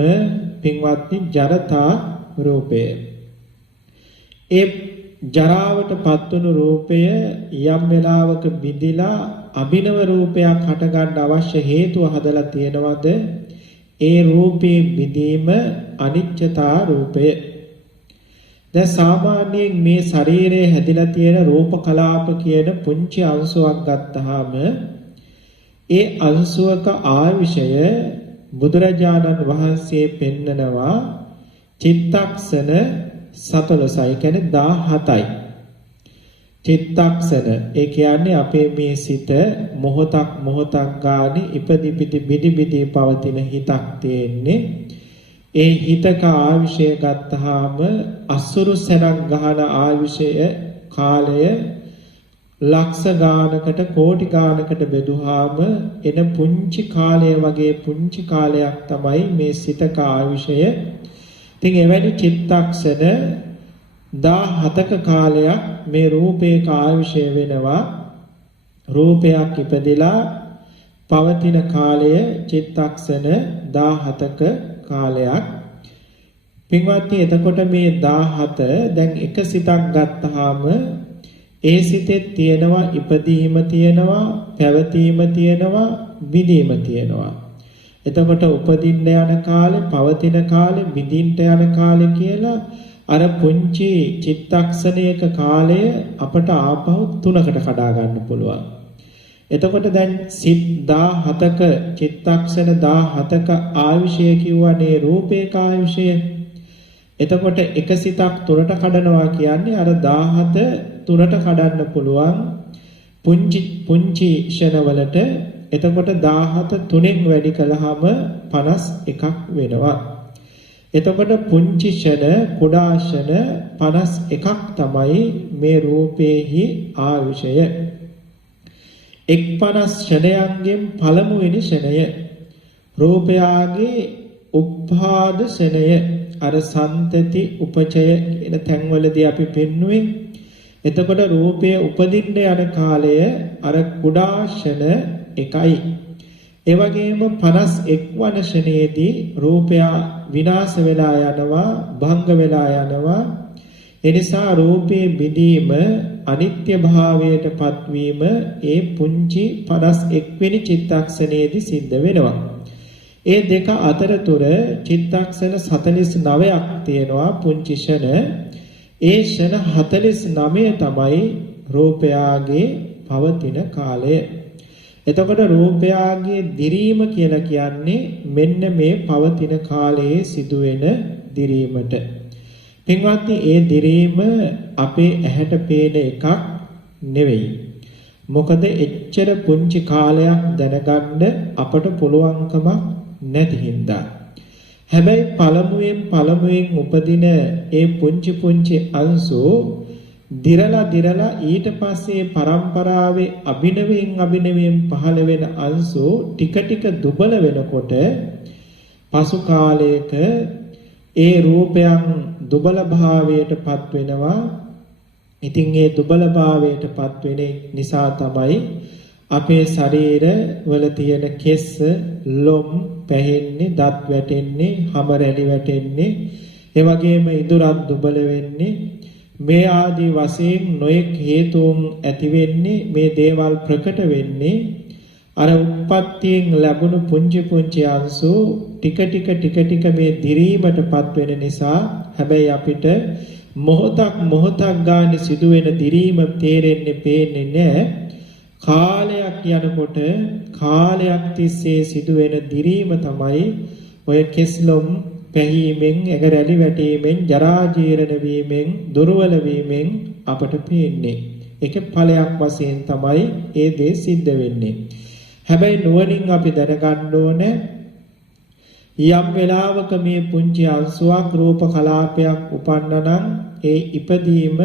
පින්වත්නි ජරතා රූපය. ඒ ජරාවට පත්වන රූපය යම් වෙලාවක බිඳිලා අභිනව රූපයක් හටගන්න අවශ්‍ය හේතුව හදලා තියෙනවද? ඒ රූපේ බිඳීම අනිච්චතා රූපය. දැන් සාමාන්‍යයෙන් මේ ශරීරයේ හැදිලා තියෙන රූප කලාප කියන පුංචි අංශුවක් ගත්තාම ඒ අංශුවක ආයුෂය බුදුරජාණන් වහන්සේ පෙන්නනවා චිත්තක්ෂණ 17යි කියන්නේ 17යි. චිත්තක්ෂණ ඒ කියන්නේ අපේ මේ සිත මොහොතක් ගානේ ඉපදි පිටි බිදි පවතින හිතක් තියෙන්නේ. ඒ හිතක ආවිෂය ගත්තාම අසුරු සැනක් ගහන ආවිෂය කාලය ලක්ෂ ගානකට කෝටි ගානකට බෙදුවාම එන පුංචි කාලය වගේ පුංචි කාලයක් තමයි මේ සිතක ආවිෂය. ඉතින් එවැනි චිත්තක්ෂණ 17ක කාලයක් මේ රූපේක ආවිෂය වෙනවා. රූපයක් ඉපදෙලා පවතින කාලය චිත්තක්ෂණ 17ක කාලයක්. පින්වත්නි එතකොට මේ 17 දැන් එක සිතක් ගත්තාම ඒ සිතේ තියෙනවා ඉපදීම තියෙනවා පැවතීම තියෙනවා විදීම තියෙනවා. එතකොට උපදින්න යන කාලේ පවතින කාලේ විදින්න යන කාලේ කියලා අර පුංචි චිත්තක්ෂණයක කාලය අපට ආපහු තුනකට කඩා ගන්න පුළුවන්. එතකොට දැන් සිත් 17ක චිත්තක්ෂණ 17ක ආයුෂය කියවනේ රූපේක ආයුෂය. එතකොට එක සිතක් තුනට කඩනවා කියන්නේ අර 17 තුනට කඩන්න පුළුවන් පුංචි ක්ෂණවලට. එතකොට 17 තුනෙන් වැඩි කළාම 51ක් වෙනවා. එතකොට පුංචි ක්ෂණ කුඩා ක්ෂණ 51ක් තමයි මේ රූපේහි ආයුෂය. එක් 50 ක්ෂණයන්ගෙන් පළමුවෙනි ක්ෂණය රූපයාගේ උප්පාද ක්ෂණය. අර සන්තති උපචය කියන තැන්වලදී අපි පෙන්නුවේ. එතකොට රූපය උපදින්න යන කාලය අර කුඩා ක්ෂණ 1යි. ඒ වගේම 51 වන ක්ෂණයේදී රූපය විනාශ වෙලා යනවා භංග වෙලා යනවා. ඒ නිසා රූපේ බිඳීම අනිත්‍ය භාවයට පත්වීම ඒ පුංචි 51 වෙනි චිත්තක්ෂණයේදී සිද්ධ වෙනවා. ඒ දෙක අතරතුර චිත්තක්ෂණ 49ක් තියෙනවා පුංචි ක්ෂණ. ඒ ක්ෂණ 49 තමයි රූපයාගේ පවතින කාලය. එතකොට රූපයාගේ දිරීම කියලා කියන්නේ මෙන්න මේ පවතින කාලයේ සිදුවෙන දිරීමට. පින්වත්නි ඒ දිරීම අපේ ඇහැට පේන එකක් නෙවෙයි. මොකද එච්චර පුංචි කාලයක් දැනගන්න අපට පුළුවන්කමක් නැති හින්දා. හැබැයි පළමුවෙන් උපදින ඒ පුංචි අංශු දිරලා ඊට පස්සේ පරම්පරාවේ අභිනවයෙන් පහළ වෙන අංශු ටික දුබල වෙනකොට පසු කාලයක ඒ රූපයන් දුබල භාවයටපත් වෙනවා. ඉතින් ඒ දුබල භාවයටපත් වෙන නිසා තමයි අපේ ශරීර වල තියෙන කෙස් ලොම් පැහෙන්නේ, දත් වැටෙන්නේ, හම රැලි වැටෙන්නේ, ඒ වගේම ඉදුරක් දුබල වෙන්නේ. මේ ආදී වශයෙන් නොයෙක් හේතුන් ඇති වෙන්නේ මේ දේවල් ප්‍රකට වෙන්නේ අර උත්පත්තියෙන් ලැබුණු පුංචි අංශු ටික මේ දිරීමටපත් වෙන නිසා. හැබැයි අපිට මොහොතක් ගානේ සිදුවෙන දිරීම තේරෙන්නේ පේන්නේ නැහැ. කාලයක් යනකොට කාලයක් තිස්සේ සිදුවෙන දිරීම තමයි ඔය කෙස්ලොම් පැහිමෙන් එගරැලි වැටීමෙන් ජරා ජීර්ණ වීමෙන් දුර්වල වීමෙන් අපට පේන්නේ. ඒකේ ඵලයක් වශයෙන් තමයි ඒ දේ සිද්ධ වෙන්නේ. හැබැයි නුවණින් අපි දැනගන්න ඕනේ යම් වෙලාවක මේ පුංචි අංශුවක් රූප කලාපයක් උපන්නනම් ඒ ඉපදීම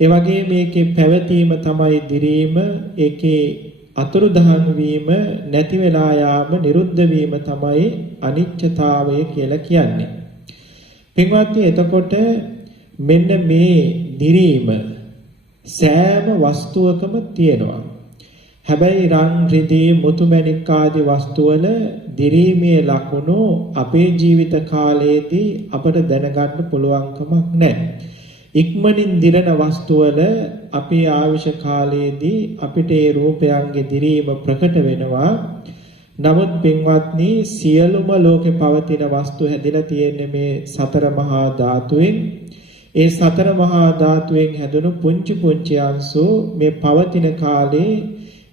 ඒ වගේ මේකේ පැවතීම තමයි දිරීම. ඒකේ අතුරුදහන් වීම නැති වෙලා යාම නිරුද්ධ වීම තමයි අනිත්‍යතාවය කියලා කියන්නේ. පින්වත්නි එතකොට මෙන්න මේ දිරීම සෑම වස්තුවකම තියෙනවා. හැබැයි රන් රිදී මුතුමැණික් ආදී වස්තුවල දිරීමේ ලක්ෂණ අපේ ජීවිත කාලයේදී අපට දැනගන්න පුළුවන්කමක් නැහැ. ඉක්මනින් දිරන වස්තුවල අපේ ආයුෂ කාලයේදී අපිට ඒ රූපයන්ගේ දිරීම ප්‍රකට වෙනවා. නමුත් පින්වත්නි සියලුම ලෝකේ පවතින වස්තු හැදිලා තියෙන්නේ මේ සතර මහා ධාතුවෙන්. ඒ සතර මහා ධාතුවෙන් හැදුණු පුංචි අංශු මේ පවතින කාලේ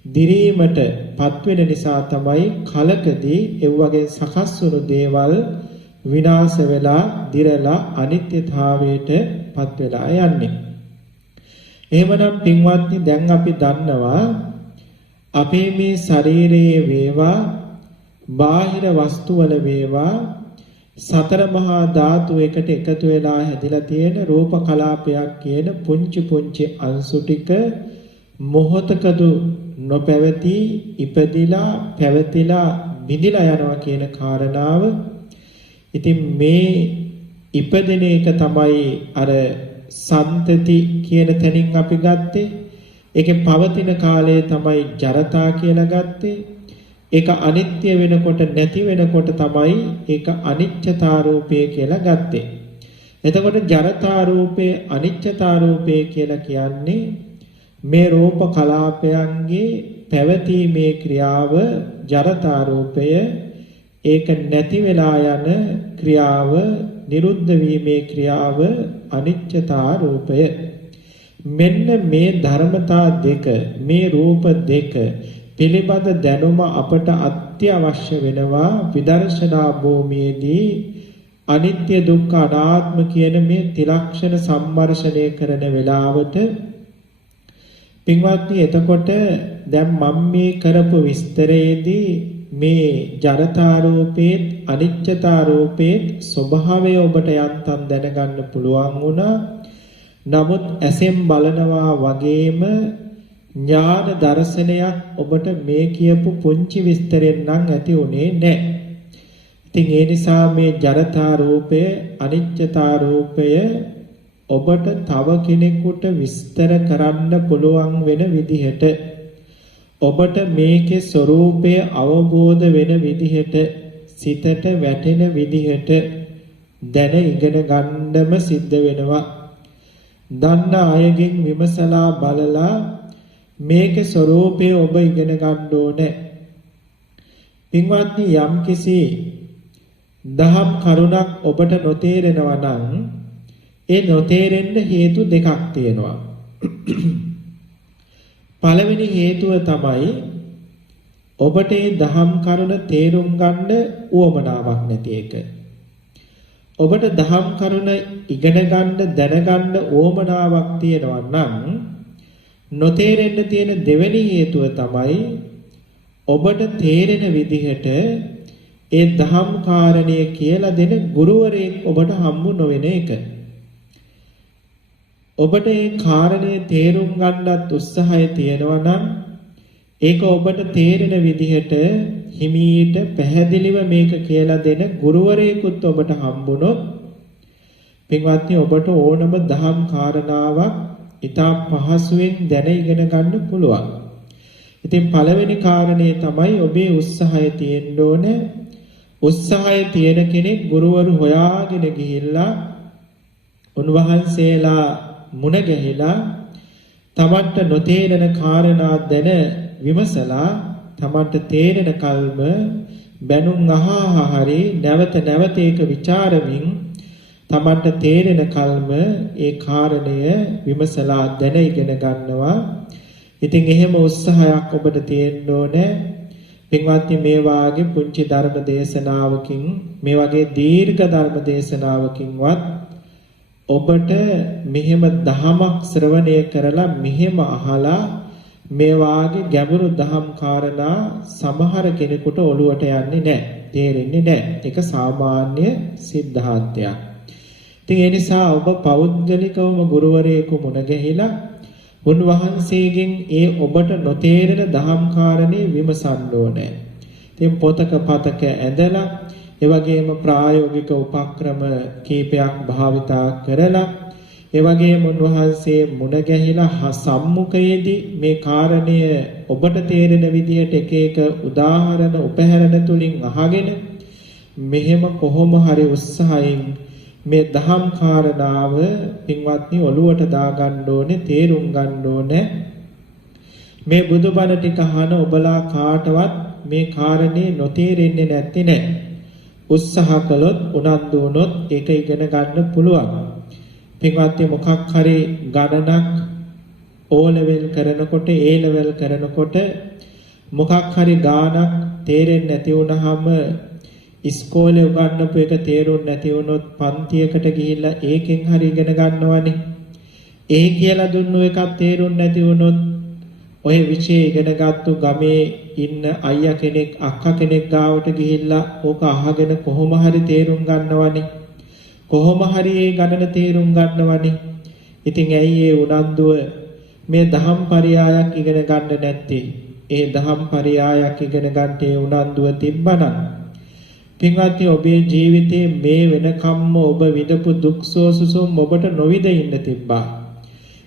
දිරීමට පත්වෙන නිසා තමයි කලකදී ඒ වගේ සකස් වුණු දේවල් විනාශ වෙලා දිරලා අනිත්‍යතාවයට පත් වෙලා යන්නේ. එහෙමනම් පින්වත්නි දැන් අපි දන්නවා අපේ මේ ශරීරයේ වේවා බාහිර වස්තුවල වේවා සතර මහා ධාතු එකට එකතු වෙලා හැදිලා තියෙන රූප කලාපයක් කියන පුංචි පුංචි අංශු ටික මොහොතකදු නොපැවති ඉපදිලා පැවතිලා බිඳිලා යනවා කියන කාරණාව. ඉතින් මේ ඉපදෙන එක තමයි අර සන්තති කියන තැනින් අපි ගත්තේ. ඒකේ පවතින කාලය තමයි ජරතා කියලා ගත්තේ. ඒක අනිත්‍ය වෙනකොට නැති වෙනකොට තමයි ඒක අනිච්චතා රූපය කියලා ගත්තේ. එතකොට ජරතා රූපය අනිච්චතා රූපය කියලා කියන්නේ මේ රූප කලාපයන්ගේ පැවතීමේ ක්‍රියාව ජරතා රූපය, ඒක නැති වෙලා යන ක්‍රියාව නිරුද්ධ වීමේ ක්‍රියාව අනිච්චතා රූපය. මෙන්න මේ ධර්මතා දෙක, මේ රූප දෙක පිළිබඳ දැනුම අපට අත්‍යවශ්‍ය වෙනවා විදර්ශනා භූමියේදී අනිත්‍ය දුක්ඛ අනාත්ම කියන මේ ත්‍රිලක්ෂණ සම්මර්ෂණය කරන වෙලාවට. පින්වත්නි එතකොට දැන් මම මේ කරපු විස්තරයේදී මේ ජරතා රූපේ අනිච්චතා රූපේ ස්වභාවය ඔබට යන්තම් දැනගන්න පුළුවන් වුණා. නමුත් ඇසෙන් බලනවා වගේම ඥාන දර්ශනයක් ඔබට මේ කියපු පුංචි විස්තරෙන් නම් ඇති උනේ නැහැ. ඉතින් ඒ නිසා මේ ජරතා රූපය අනිච්චතා රූපය ඔබට තව කෙනෙකුට විස්තර කරන්න පුළුවන් වෙන විදිහට, ඔබට මේකේ ස්වરૂපය අවබෝධ වෙන විදිහට, සිතට වැටෙන විදිහට දැන ඉගෙන ගන්නම සිද්ධ වෙනවා. දන්න අයගෙන් විමසලා බලලා මේකේ ස්වરૂපය ඔබ ඉගෙන ගන්න ඕනේ. පින්වත්නි යම්කිසි දහම් කරුණක් ඔබට නොතේරෙනවා නම් ඒ නොතේරෙන්න හේතු දෙකක් තියෙනවා. පළවෙනි හේතුව තමයි ඔබට මේ දහම් කරුණ තේරුම් ගන්න උවමනාවක් නැති එක. ඔබට දහම් කරුණ ඉගෙන ගන්න දැනගන්න උවමනාවක් තියෙනවා නම් නොතේරෙන්න තියෙන දෙවෙනි හේතුව තමයි ඔබට තේරෙන විදිහට ඒ දහම් කාරණය කියලා දෙන ගුරුවරයෙක් ඔබට හම්බු නොවන එක. ඔබට මේ කාරණේ තේරුම් ගන්නත් උත්සාහය තියෙනවා නම් ඒක ඔබට තේරෙන විදිහට හිමීට පැහැදිලිව මේක කියලා දෙන ගුරුවරයෙකුත් ඔබට හම්බුනොත් පින්වත්නි ඔබට ඕනම දහම් කාරණාවක් ඉතා පහසුවෙන් දැන ඉගෙන ගන්න පුළුවන්. ඉතින් පළවෙනි කාරණේ තමයි ඔබේ උත්සාහය තියෙන්න ඕනේ. උත්සාහය තියෙන කෙනෙක් ගුරුවරු හොයාගෙන ගිහිල්ලා උන්වහන්සේලා මුණ ගැහිලා තමන්ට නොතේරෙන කාරණා දැන විමසලා තමන්ට තේරෙන කල්ම බැනුම් අහා හරි නැවත නැවත ඒක ਵਿਚාරමින් තමන්ට තේරෙන කල්ම ඒ කාරණය විමසලා දැන ඉගෙන ගන්නවා. ඉතින් එහෙම උත්සාහයක් ඔබට තියෙන්න ඕනේ. පින්වත්නි මේ වාගේ පුංචි ධර්ම දේශනාවකින් මේ වගේ දීර්ඝ ධර්ම දේශනාවකින්වත් ඔබට මෙහෙම දහමක් ශ්‍රවණය කරලා මෙහෙම අහලා මේ වාගේ ගැඹුරු දහම් කාරණා සමහර කෙනෙකුට ඔළුවට යන්නේ නැහැ, තේරෙන්නේ නැහැ. ඒක සාමාන්‍ය සිද්ධාන්තයක්. ඉතින් ඒ නිසා ඔබ පෞද්ගලිකවම ගුරුවරයෙකු මුණ ගැහිලා උන්වහන්සේගෙන් ඒ ඔබට නොතේරෙන දහම් කාරණේ විමසන්න ඕනේ. ඉතින් පොතක පතක ඇඳලා ඒ වගේම ප්‍රායෝගික උපක්‍රම කීපයක් භාවිතා කරලා ඒ වගේම උන්වහන්සේ මුණ ගැහිලා සම්මුඛයේදී මේ කාරණය ඔබට තේරෙන විදිහට එක එක උදාහරණ උපහැරණ තුලින් අහගෙන මෙහෙම කොහොම හරි උත්සාහයෙන් මේ දහම් කාරණාව පින්වත්නි ඔළුවට දාගන්න ඕනේ, තේරුම් ගන්න ඕනේ. මේ බුදුබණ ටික අහන ඔබලා කාටවත් මේ කාරණේ නොතේරෙන්නේ නැත්තේ නෑ. උත්සාහ කළොත් උනන්දු වුණොත් ඒක ඉගෙන ගන්න පුළුවන්. පින්වත්නි මොකක් හරි ගණනක් O level කරනකොට A level කරනකොට මොකක් හරි ගාණක් තේරෙන්නේ නැති වුනහම ඉස්කෝලේ උගන්වපු එක තේරුම් නැති වුණොත් පන්තියකට ගිහිල්ලා ඒකෙන් හරි ඉගෙන ගන්නවනේ. ඒ කියලා දුන්නු එකක් තේරුම් නැති වුණොත් ඔය විෂය ඉගෙනගත්තු ගමේ ඉන්න අයියා කෙනෙක් අක්කා කෙනෙක් ගාවට ගිහිල්ලා ඕක අහගෙන කොහොම හරි තේරුම් ගන්නවනේ. කොහොම හරි ඒ ගණන තේරුම් ගන්නවනේ. ඉතින් ඇයි ඒ උනන්දුව මේ දහම් පරයයක් ඉගෙන ගන්න නැත්තේ? ඒ දහම් පරයයක් ඉගෙන ගන්නට ඒ උනන්දුව තිබ්බනම් පින්වත්නි ඔබේ ජීවිතේ මේ වෙනකම්ම ඔබ විඳපු දුක් සෝසුසුම් ඔබට නොවිද ඉන්න තිබ්බා.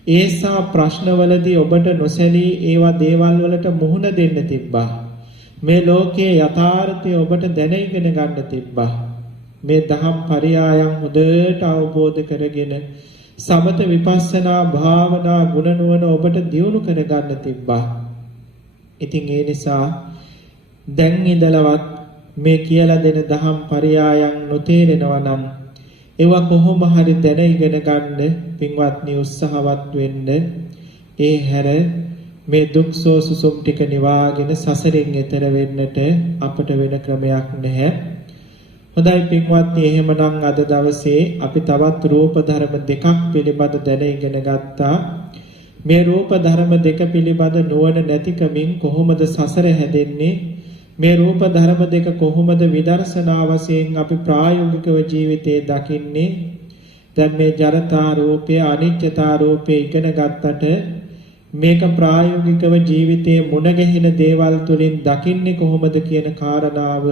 ඒසා ප්‍රශ්නවලදී ඔබට නොසැලී ඒවා දේවල් වලට මුහුණ දෙන්න තිබ්බා. මේ ලෝකයේ යථාර්ථය ඔබට දැන ඉගෙන ගන්න තිබ්බා. මේ දහම් පරයයන් හොඳට අවබෝධ කරගෙන සමත විපස්සනා භාවනා ගුණ නුවණ ඔබට දියුණු කරගන්න තිබ්බා. ඉතින් ඒ නිසා දැන් ඉඳලවත් මේ කියලා දෙන දහම් පරයයන් නොතේරෙනවා නම් ඒවා කොහොම හරි දැන ඉගෙන ගන්න පින්වත්නි උත්සාහවත් වෙන්න. ඒ හැර මේ දුක් සෝසුසුම් ටික නිවාගෙන සසරින් එතර වෙන්නට අපට වෙන ක්‍රමයක් නැහැ. හොඳයි පින්වත්නි, එහෙමනම් අද දවසේ අපි තවත් රූප ධර්ම දෙකක් පිළිබඳ දැන ඉගෙන ගත්තා. මේ රූප ධර්ම දෙක පිළිබඳ නුවණ නැතිකමින් කොහොමද සසර හැදෙන්නේ? මේ රූප ධර්ම දෙක කොහොමද විදර්ශනා වශයෙන් අපි ප්‍රායෝගිකව ජීවිතේ දකින්නේ? දැන් මේ ජරතා රූපය අනිත්‍යතා රූපය ඉගෙන ගත්තට මේක ප්‍රායෝගිකව ජීවිතයේ මුණ ගැහෙන දේවල් තුලින් දකින්නේ කොහොමද කියන කාරණාව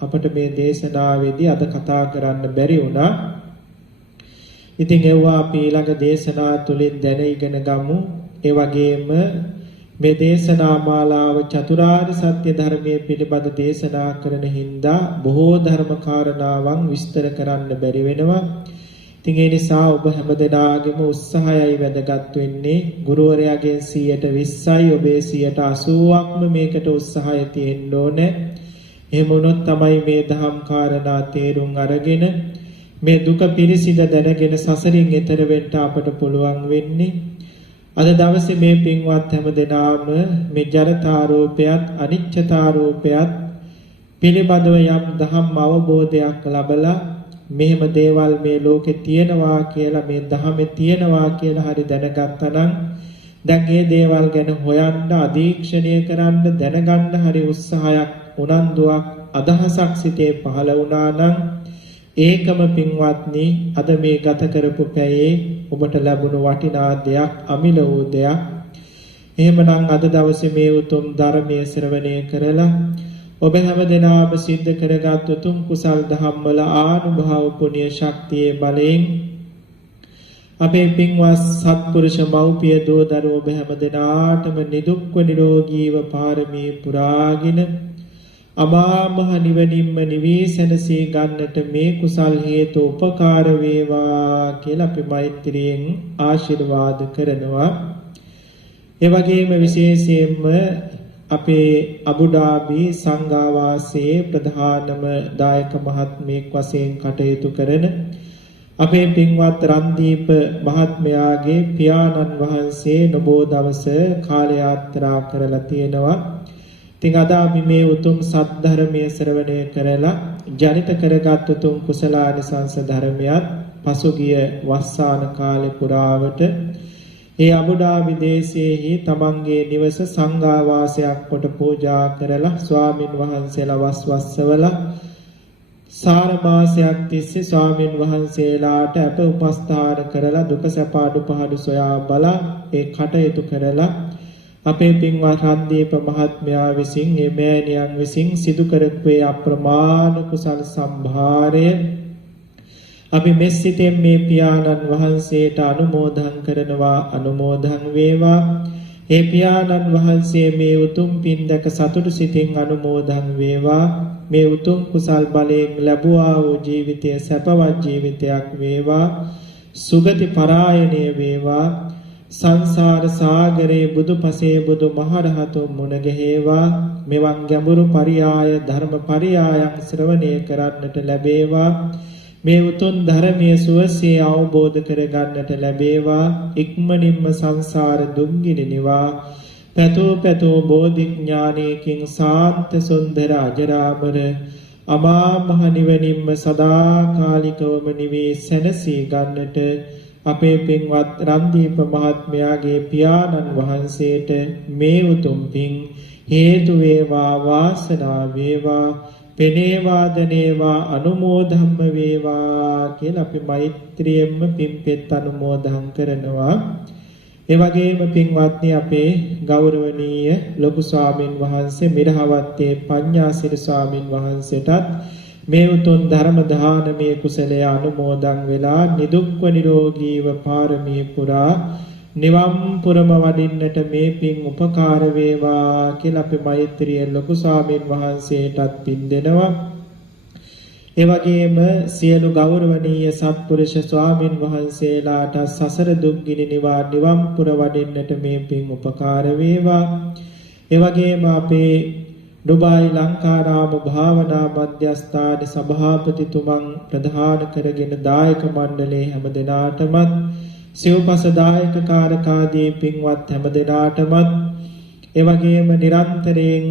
අපට මේ දේශනාවේදී අද කතා කරන්න බැරි වුණා. ඉතින් ඒවා අපි ඊළඟ දේශනා තුලින් දැන ඉගෙන ගමු. ඒ වගේම මේ දේශනා මාලාව චතුරාර්ය සත්‍ය ධර්මයේ පිළිබඳ දේශනා කරන හින්දා බොහෝ ධර්ම කාරණාවන් විස්තර කරන්න බැරි වෙනවා. ඉතින් ඒ නිසා ඔබ හැමදෙනාගේම උත්සාහයයි වැදගත් වෙන්නේ. ගුරුවරයාගෙන් 120යි ඔබේ 80%ක්ම මේකට උත්සාහය තියෙන්න ඕනේ. එහෙම වුණොත් තමයි මේ දහම් කාරණා තේරුම් අරගෙන මේ දුක පිරිසිඳ දැනගෙන සසරින් එතර වෙන්න අපට පුළුවන් වෙන්නේ. අද දවසේ මේ පින්වත් හැමදෙනාම මේ ජරතා රූපයත් අනිච්චතා රූපයත් පිළිබඳව යම් දහම් අවබෝධයක් ලැබලා මෙහෙම දේවල් මේ ලෝකේ තියෙනවා කියලා මේ දහමේ තියෙනවා කියලා හරි දැනගත්තා නම් දැන් මේ දේවල් ගැන හොයන්න අධීක්ෂණය කරන්න දැනගන්න හරි උත්සාහයක් උනන්දුවක් අදහසක් සිතේ පහළ වුණා නම් ඒකම පින්වත්නි අද මේ ගත කරපු පැයේ ඔබට ලැබුණු වටිනා දෙයක් අමිල වූ දෙයක්. එහෙමනම් අද දවසේ මේ උතුම් ධර්මයේ ශ්‍රවණය කරලා ඔබ හැමදෙනාම සිද්ධ කරගත් උතුම් කුසල් දහම් වල ආනුභාව පුණ්‍ය ශක්තියේ බලයෙන් අපේ පින්වත් සත්පුරුෂ මව්පිය දෝ දරුවෝ ඔබ හැමදෙනාටම නිදුක්ව නිරෝගීව පාරමී පුරාගෙන අමා මහ නිවනින්ම නිවේසනසේ ගන්නට මේ කුසල් හේතු උපකාර වේවා කියලා අපි මෛත්‍රියෙන් ආශිර්වාද කරනවා. ඒ වගේම විශේෂයෙන්ම අපේ අබුඩාබි සංඝාවාසයේ ප්‍රධානම දායක මහත්මයෙක් වශයෙන් කටයුතු කරන අපේ පින්වත් රන්දීප මහත්මයාගේ පියාණන් වහන්සේ නොබෝ දවස කාල යාත්‍රා කරලා තියෙනවා. ඉතින් අද අපි මේ උතුම් සත් ධර්මයේ ශ්‍රවණය කරලා ජනිත කරගත් උතුම් කුසලානිසංස ධර්මයක් පසුගිය වස්සාන කාලේ පුරාවට ඒ අබුඩාබි දේශයේහි තමන්ගේ නිවස සංඝාවාසයක් කොට පූජා කරලා ස්වාමින් වහන්සේලා වස්වස්සවලා සාර මාසයක් තිස්සේ ස්වාමින් වහන්සේලාට අප උපස්ථාන කරලා දුක සැප අඩුපාඩු සොයා බලා ඒ කටයුතු කරලා අපේ පින්වත් රන්දීප මහත්මයා විසින් මේ මෑණියන් විසින් සිදු කරපු අප්‍රමාණ කුසල සම්භාරය අපි මෙසිතෙන් මේ පියාණන් වහන්සේට අනුමෝදන් කරනවා. අනුමෝදන් වේවා. ඒ පියාණන් වහන්සේ මේ උතුම් පින්දක සතුටු සිතින් අනුමෝදන් වේවා. මේ උතුම් කුසල් බලයෙන් ලැබුවා වූ ජීවිතය සැපවත් ජීවිතයක් වේවා. සුගති පරායණය වේවා. සංසාර සාගරේ බුදුපසේ බුදු මහරහතුන් මුණ ගැහෙවා. මෙවන් ගැඹුරු පරියාය ධර්ම පරියායන් ශ්‍රවණය කරන්නට ලැබේවා. මේ උතුම් ධර්මයේ සුවසේ අවබෝධ කරගන්නට ලැබේවා. ඉක්මනින්ම සංසාර දුක්ගිනි නිවා පැතෝ පැතෝ බෝධි ඥානයකින් සාන්ත සුන්දර අජරාමර අමා මහ නිවනින්ම සදාකාලිකවම නිවී සැනසී ගන්නට අපේ පින්වත් රන්දීප මහත්මයාගේ පියාණන් වහන්සේට මේ උතුම් පින් හේතු වේවා වාසනාව වේවා පෙනේවා දනේවා අනුමෝදම්ම වේවා කියලා අපි මෛත්‍රියෙන්ම පින්පෙත් අනුමෝදන් කරනවා. ඒ වගේම පින්වත්නි අපේ ගෞරවනීය ලොකු ස්වාමින් වහන්සේ මිරහවත්තේ පඤ්ඤාසිරි ස්වාමින් වහන්සේටත් මේ උතුම් ධර්ම දානමය කුසලයේ අනුමෝදන් වෙලා නිදුක්ව නිරෝගීව පාරමී පුරා නිවන් පුරම වඩින්නට මේ පින් උපකාර වේවා කියලා අපි මෛත්‍රියෙන් ලොකු ස්වාමින් වහන්සේටත් පින් දෙනවා. ඒ වගේම සියලු ගෞරවනීය සත්පුරුෂ ස්වාමින් වහන්සේලාට සසර දුක් ගිනි නිවන් පුර වඩින්නට මේ පින් උපකාර වේවා. ඒ වගේම අපේ ඩුබායි ලංකාරාම භාවනා මධ්‍යස්ථාන සභාපතිතුමන් ප්‍රධාන කරගෙන දායක මණ්ඩලයේ හැම දෙනාටමත් සිව්පස දායක කාරකාදී පින්වත් හැම දෙනාටමත් ඒ වගේම නිරන්තරයෙන්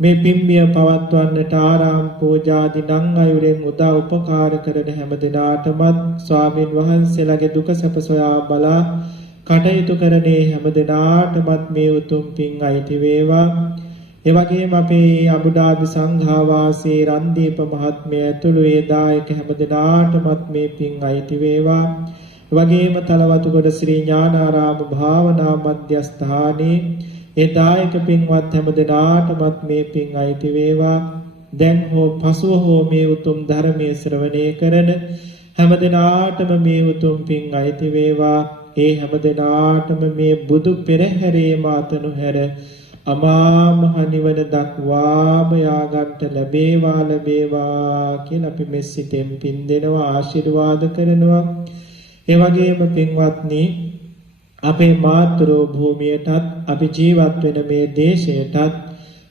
මේ පින්බිය පවත්වන්නට ආරාම පූජාදී නම් අයුරෙන් උදා උපකාර කරන හැම දෙනාටමත් ස්වාමින් වහන්සේලාගේ දුක සැප සොයා බලා කටයුතු කරන්නේ හැම දෙනාටමත් මේ උතුම් පින් අයිති වේවා. ඒ වගේම අපේ අබුඩාබි සංඝාවාසී රන්දීප මහත්මයා ඇතුළු ඒ දායක හැම දෙනාටමත් මේ පින් අයිති වේවා. ඒ වගේම තලවතුගොඩ ශ්‍රී ඥානාරාම භාවනා මධ්‍යස්ථානයේ ඒ දායක පින්වත් හැම දෙනාටමත් මේ පින් අයිති වේවා. දැන් හෝ පසුව හෝ මේ උතුම් ධර්මයේ ශ්‍රවණය කරන හැම දෙනාටම මේ උතුම් පින් අයිති වේවා. ඒ හැම දෙනාටම මේ බුදු පෙරහැරේ මාතනු හැර අමා මහ නිවන දක්වාම යාගන්ට ලැබේවා කියලා අපි මෙසිතෙන් පින් දෙනවා ආශිර්වාද කරනවා. ඒ වගේම පින්වත්නි අපේ මාතෘ භූමියටත් අපි ජීවත් වෙන මේ දේශයටත්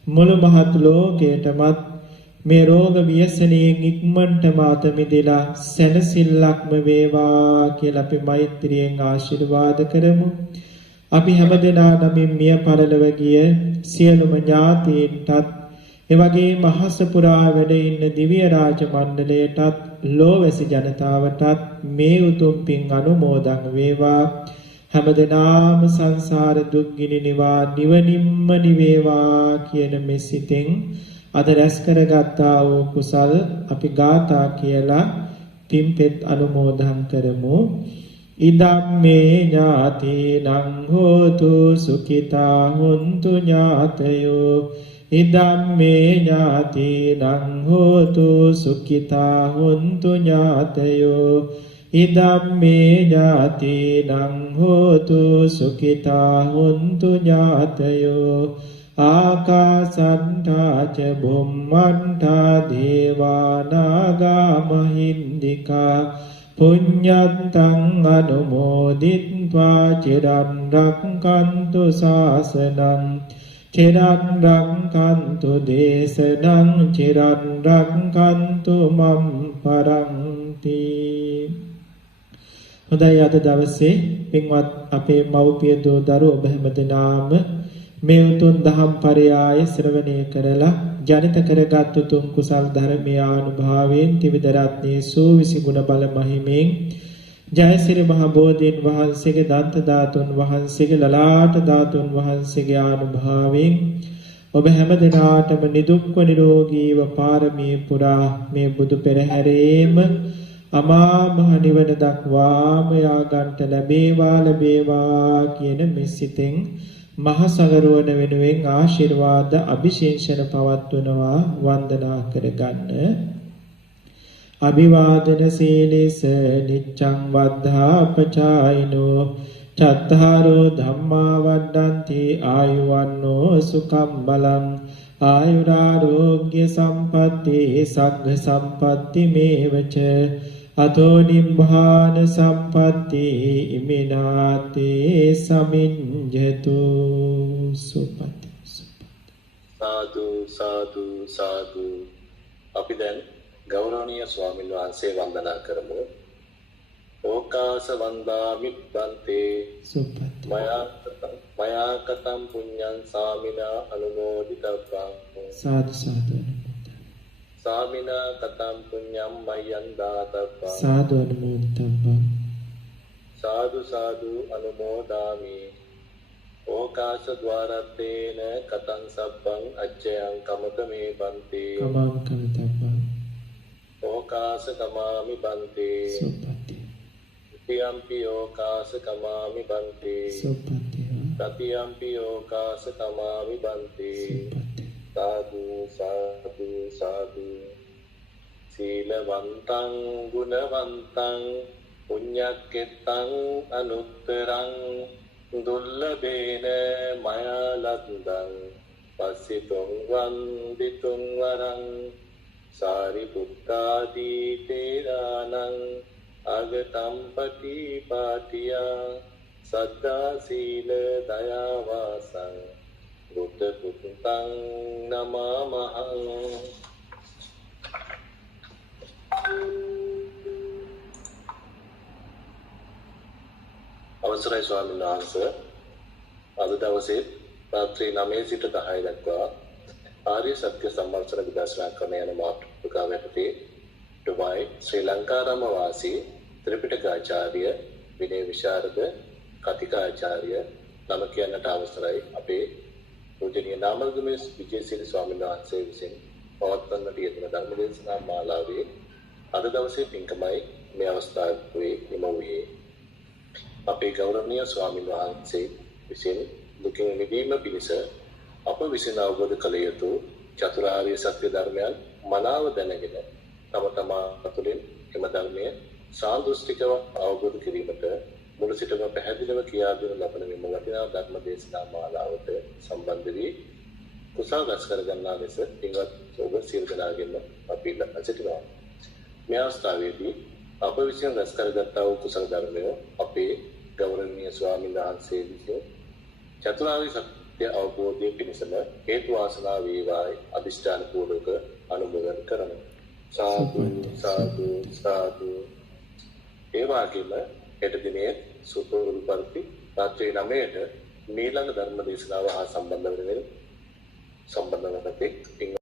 මුළු මහත් ලෝකයටමත් මේ රෝග ව්‍යසනයෙන් ඉක්මනටම අත මිදලා සැනසෙල්ලක්ම වේවා කියලා අපි මෛත්‍රියෙන් ආශිර්වාද කරමු. අපි හැමදෙනා නමින් මිය පරලොව ගිය සියලුම ඥාතීන්ටත් එවැගේ මහස පුරා වැඩ ඉන්න දිව්‍ය රාජ මණ්ඩලයටත් ලෝවැසි ජනතාවටත් මේ උතුම් පින් අනුමෝදන් වේවා. හැමදෙනාම සංසාර දුක් ගිනි නිවනින්ම නිවේවා කියන මෙසිතෙන් අද රැස් කරගත්තා වූ කුසල් අපි ගාථා කියලා පින්පෙත් අනුමෝදන් කරමු. ඉදම්මේ ඥාතිනං හෝතු සුඛිතා හොන්තු ඥාතයෝ ඉදම්මේ ඥාතිනං හෝතු සුඛිතා හොන්තු ඥාතයෝ ඉදම්මේ ඥාතිනං හෝතු සුඛිතා හොන්තු ඥාතයෝ ආකාසට්ඨා ච බුම්මට්ඨා දේවානාගා මහින්దికා පුඤ්ඤන්තං අනුමෝදිත්වා චිරන් රක්ඛන්තු ශාසනං චිරන් රක්ඛන්තු දේශනං චිරන් රක්ඛන්තු මම් පරන්ති. හොඳයි, අද දවසේ පින්වත් අපේ මව්පිය දූ දරුවෝ ඔබ හැමදෙනාම මේ උතුම් දහම් පරයය ශ්‍රවණය කරලා ජනිත කරගත් උතුම් කුසල් ධර්මයේ අනුභවයෙන් ත්‍රිවිධ රත්නයේ සූවිසි ගුණ බල මහිමෙන් ජයසිරි මහ බෝධීන් වහන්සේගේ දන්ත ධාතුන් වහන්සේගේ ලලාට ධාතුන් වහන්සේගේ අනුභවයෙන් ඔබ හැම දිනාටම නිදුක්ව නිරෝගීව පාරමී පුරා මේ බුදු පෙරහැරේම අමා මහ නිවන දක්වාම යාගන්ට ලැබේවා කියන මෙසිතෙන් මහ සගරුවන වෙනුවෙන් ආශිර්වාද අභිෂේචන පවත්වනවා වන්දනා කරගන්න. අභිවාදන සීලස නිච්ඡං වද්ධාපචායිනෝ චත්තාරෝ ධම්මා වඩ්ඩಂತಿ ආයුවන්නෝ සුඛං බලං ආයුරාෝග්‍ය සම්පatti සග්ග සම්පatti මේවච අතෝ නිබ්බාන සම්පatti ඉමිනාතේ සමිඤ්ඤතු සුපති. සාදු සාදු සාදු. අපි දැන් ගෞරවනීය ස්වාමීන් වහන්සේ වන්දනා කරමු. ඕකාස වන්දාමි බන්තේ සුපති. මයා කතම් පුඤ්ඤං සාමිනා අනුමෝදිතබ්බං. සාදු සාදු. සාමිනා කතම් පුඤ්ඤං මයං දාතබ්බං. සාදු අනුමෝදිතබ්බං. සාදු සාදු අනුමෝදාමි ඕකාශ ద్వාරත්තේන කතං සබ්බං අච්චයං කමක මේ බන්ති කමාම් කමිතබ්බං ඕකාශ කමාමි බන්ති සුප්පත්ති තියම්පි ඕකාශ කමාමි බන්ති සුප්පත්ති තතියම්පි ඕකාශ කමාමි බන්ති සුප්පත්ති සාදු සාදු සාදු සීලවන්තං ගුණවන්තං පුඤ්ඤක්කෙත්තං අනුත්තරං දුල්ලභේන මයා ලද්දං පස්සිතුං වන්දිතුං වරං සාරිපුත්තාදී තේරාණං අගතම්පටි පාටියා සද්ධා සීල දයා වාසං බුද්ධ පුත්තං නමාමහං. අවසරයි ස්වාමීන් වහන්සේ, අද දවසේ රාත්‍රී 9 සිට 10 දක්වා ආර්ය සත්‍ය සම්වර්ධන විදර්ශනා ක්‍රම යන මාතෘකාව යටතේ ඩුබායි ශ්‍රී ලංකාරාම වාසී ත්‍රිපිටකාචාර්ය විනය විශාරද කතිකාචාර්ය නම කියන්නට අවසරයි අපේ පූජනීය නාමල්ගමේ විජේසිරි ස්වාමීන් වහන්සේ විසින් පවත්වන්නට යෙදුන ධර්ම දේශනා මාලාවේ අද දවසේ පින්කමයි මේ අවස්ථාවේ නිම වූයේ. අපේ ගෞරවනීය ස්වාමීන් වහන්සේ විසින් දුකින් මිදීම පිණිස අප විසින් අවබෝධ කළ යුතු චතුරාර්ය සත්‍ය ධර්මයන් මනාව දැනගෙන තම තමා තුළින් එම ධර්මය සාන්දෘෂ්ටිකව අවබෝධ කිරීමට මුල සිටම පැහැදිලිව කියා දෙන ලබන මෙම වටිනා ධර්ම දේශනා මාලාවට සම්බන්ධ වී කුසල් රැස් කර ගන්නා ලෙස පින්වත් ඔබ සියලු දෙනාගෙන්ම අපි ඉල්ලා සිටිනවා. මේ අවස්ථාවේදී අප විසින් රැස් කරගත්තා වූ කුසල ධර්මය අපේ ගෞරවනීය ස්වාමීන් වහන්සේ විසින් චතුරාර්ය සත්‍ය අවබෝධයේ පිණිසම හේතු වාසනා වේවායි අදිෂ්ඨාන පූර්වක අනුමෝදන් කරමු. සාදු සාදු සාදු. ඒ වගේම හෙට දිනේ සුපුරුදු පරිදි රාත්‍රී 9ට ඊළඟ ධර්ම දේශනාව හා සම්බන්ධ වෙන